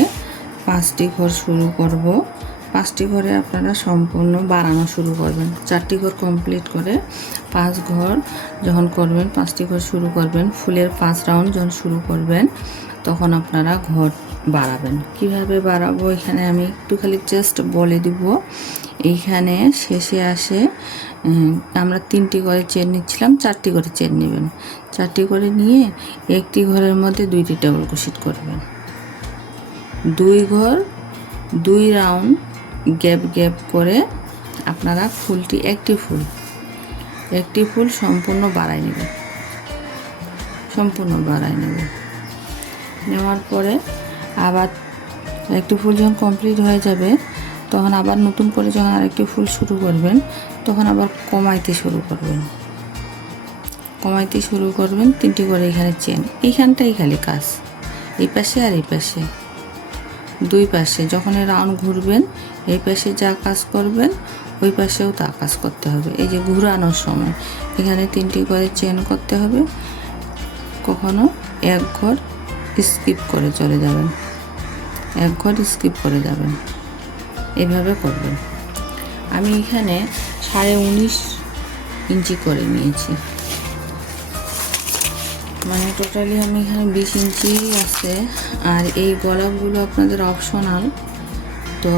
5টি ঘর শুরু করব। 5টি ঘরে আপনারা সম্পূর্ণ বাড়ানো শুরু করবেন। 4টি ঘর কমপ্লিট করে 5 ঘর যখন করবেন, 5টি ঘর শুরু করবেন, ফুলের 5 রাউন্ড যখন শুরু করবেন তখন আপনারা ঘর বাড়াবেন। কিভাবে বাড়াবো এখানে আমি একটু খালি জাস্ট বলে দিব। এইখানে শেষে আসে আমরা 3টি করে চেন নিচ্ছিলাম, 4টি করে চেন নেবেন। 4টি করে নিয়ে একটি ঘরের মধ্যে 2টি ডাবল ক্রোশেট করবেন। 2 ঘর 2 রাউন্ড গ্যাপ গ্যাপ করে আপনারা ফুলটি একটি ফুল সম্পূর্ণ বাড়াই নেবেন। নেওয়ার পরে আবার একটি ফুল যখন কমপ্লিট হয়ে যাবে তখন আবার নতুন করে যখন আরেকটি ফুল শুরু করবেন তখন আবার কমাইতে শুরু করবেন। 3টি করে এখানে চেন, এইখানটাই খালি কাজ, এই পাশে আর এই পাশে, 2 পাশে যখন এই রাউন্ড ঘুরবেন এই পাশে যা কাজ করবেন ওই পাশেও তা কাজ করতে হবে। এই যে ঘুরানোর সময় এখানে 3টি করে চেন করতে হবে। কখনো 1 ঘর স্কিপ করে চলে যাবেন, 1 ঘর স্কিপ করে যাবেন, এভাবে করবেন। আমি এখানে 19.5 ইঞ্চি করে নিয়েছি, মানে টোটালি আমি এখানে 20 ইঞ্চি আছে। আর এই গোলাপগুলো আপনাদের অপশনাল, তো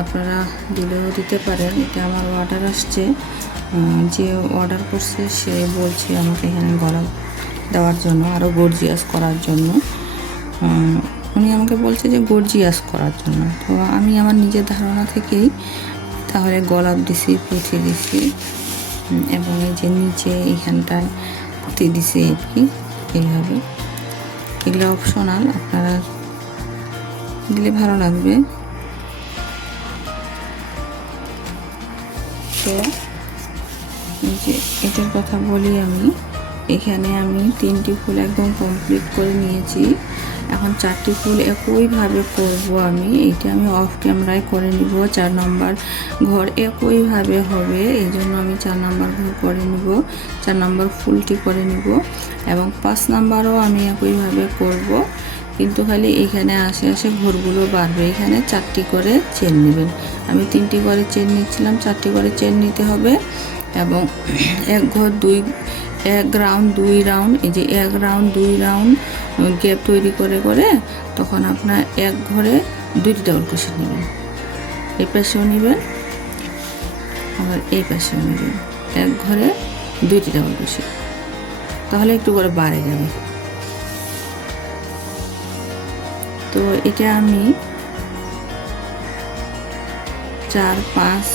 আপনারা দিলেও দিতে পারেন। এটা আমার অর্ডার আসছে, যে অর্ডার করছে সে বলছে আমাকে এখানে গোলাপ দেওয়ার জন্য, আরও গর্জিয়াস করার জন্য। উনি আমাকে বলছে যে গর্জিয়াস করার জন্য। তো আমি আমার নিজের ধারণা থেকেই তাহলে গোলাপ দিছি, পুঁথি দিছি, এবং এই যে নিচে এইখানটায় পুঁথি দিছি আর কি। এইভাবে এগুলো অপশনাল, আপনারা দিলে ভালো লাগবে। তো যে এটার কথা বলি আমি, এখানে আমি 3টি ফুল একদম কমপ্লিট করে নিয়েছি। এখন 4টি ফুল একইভাবে করব আমি। এইটা আমি অফ ক্যামেরায় করে নিব। 4 নম্বর ঘর একইভাবে হবে, এই জন্য আমি 4 নম্বর ঘর করে নিব, 4 নম্বর ফুলটি করে নিব। এবং 5 নম্বরও আমি একইভাবে করব, কিন্তু খালি এইখানে আসে ঘরগুলো বাড়বে। এখানে 4টি করে চেন নেবেন। আমি 3টি করে চেন নিচ্ছিলাম, 4টি করে চেন নিতে হবে। এবং 1 ঘর 1 রাউন্ড 2 রাউন্ড, এই যে 1 রাউন্ড 2 রাউন্ড গ্যাপ তৈরি করে তখন আপনার 1 ঘরে 2টি ডাবল ক্রোশেট নেবেন। এই পাশেও নেবেন, আবার এই পাশেও নেবেন। 1 ঘরে 2টি ডাবল ক্রোশেট, তাহলে একটু করে বাড়ে যাবে। তো এটা আমি 4-5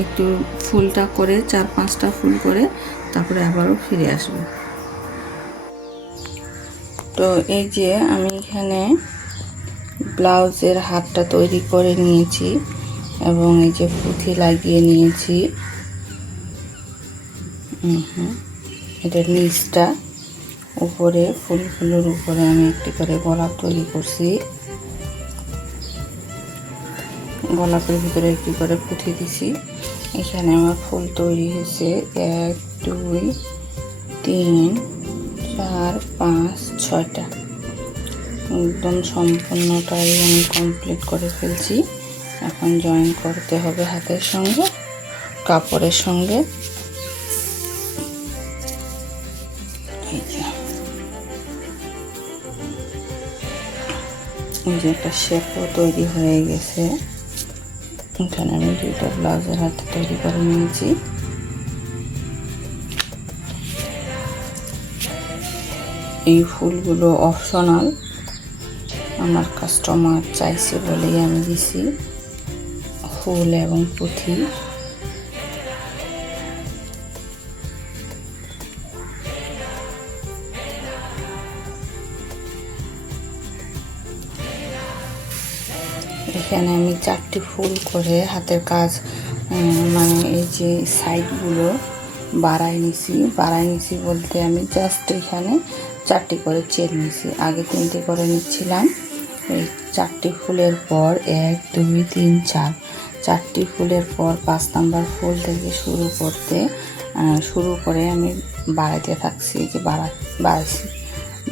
একটু ফুলটা করে 4-5টা ফুল করে তারপরে আবারও ফিরে আসব। তো এই যে আমি এখানে ব্লাউজের হাতটা তৈরি করে নিয়েছি এবং এই যে পুঁথি লাগিয়ে নিয়েছি। এটার নিচটা উপরে ফুলগুলোর উপরে আমি একটি করে গোলাপ তৈরি করছি। গোলাপের ভিতরে একটি করে পুঁথি দিছি। এখানে আমার ফুল তৈরি হয়েছে 1 2 3 4 5 6টা, একদম সম্পূর্ণটাই আমি কমপ্লিট করে ফেলছি। এখন জয়েন করতে হবে হাতের সঙ্গে, কাপড়ের সঙ্গে। এই যে এই যে একটা শেপও তৈরি হয়ে গেছে। এখানে আমি 2টা ব্লাউজের হাতে তৈরি করে নিয়েছি। এই ফুলগুলো অপশনাল, আমার কাস্টমার চাইছে বলেই আমি দিছি ফুল এবং পুঁথি। এখানে আমি 4টি ফুল করে হাতের কাজ মানে এই যে সাইডগুলো বাড়াই নিছি বলতে আমি জাস্ট এখানে 4টি করে চেন নিছি। আগে 3টি করে নিচ্ছিলাম। এই 4টি ফুলের পর 1 2 3 4 4টি ফুলের পর 5 নাম্বার ফুল থেকে শুরু করে আমি বাড়াইতে থাকছি, যে বাড়াইছি।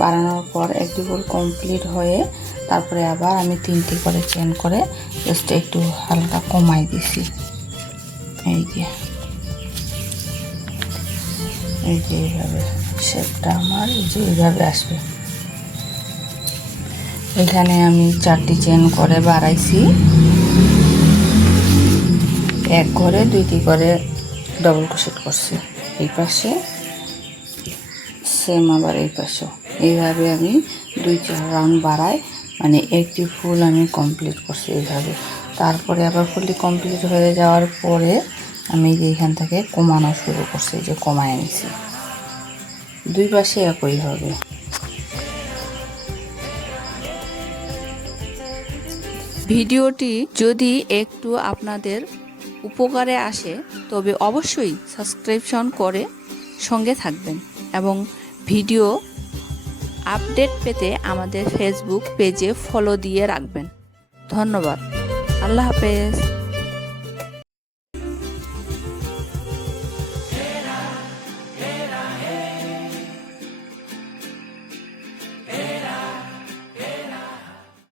বাড়ানোর পর একটি ফুল কমপ্লিট হয়ে তারপরে আবার আমি 3টি করে চেন করে জাস্ট একটু হালকা কমাই দিছি। এই যে এইভাবে শেপটা আমার এইভাবে আসবে। এখানে আমি 4টি চেন করে বাড়াইছি, এক ঘরে 2টি করে ডবল ক্রোশেট করছি। এই পাশে সেম, আবার এই পাশেও এইভাবে আমি 2-4 রাউন্ড বাড়াই, মানে একটি ফুল আমি কমপ্লিট করছি এইভাবে। তারপরে আবার ফুলটি কমপ্লিট হয়ে যাওয়ার পরে আমি এখান থেকে কমানো শুরু করছি, যে কমায় নিছি। 2 পাশে একই হবে। ভিডিওটি যদি একটু আপনাদের উপকারে আসে তবে অবশ্যই সাবস্ক্রিপশন করে সঙ্গে থাকবেন এবং ভিডিও আপডেট পেতে আমাদের ফেসবুক পেজে ফলো দিয়ে রাখবেন। ধন্যবাদ। আল্লাহ হাফেজ।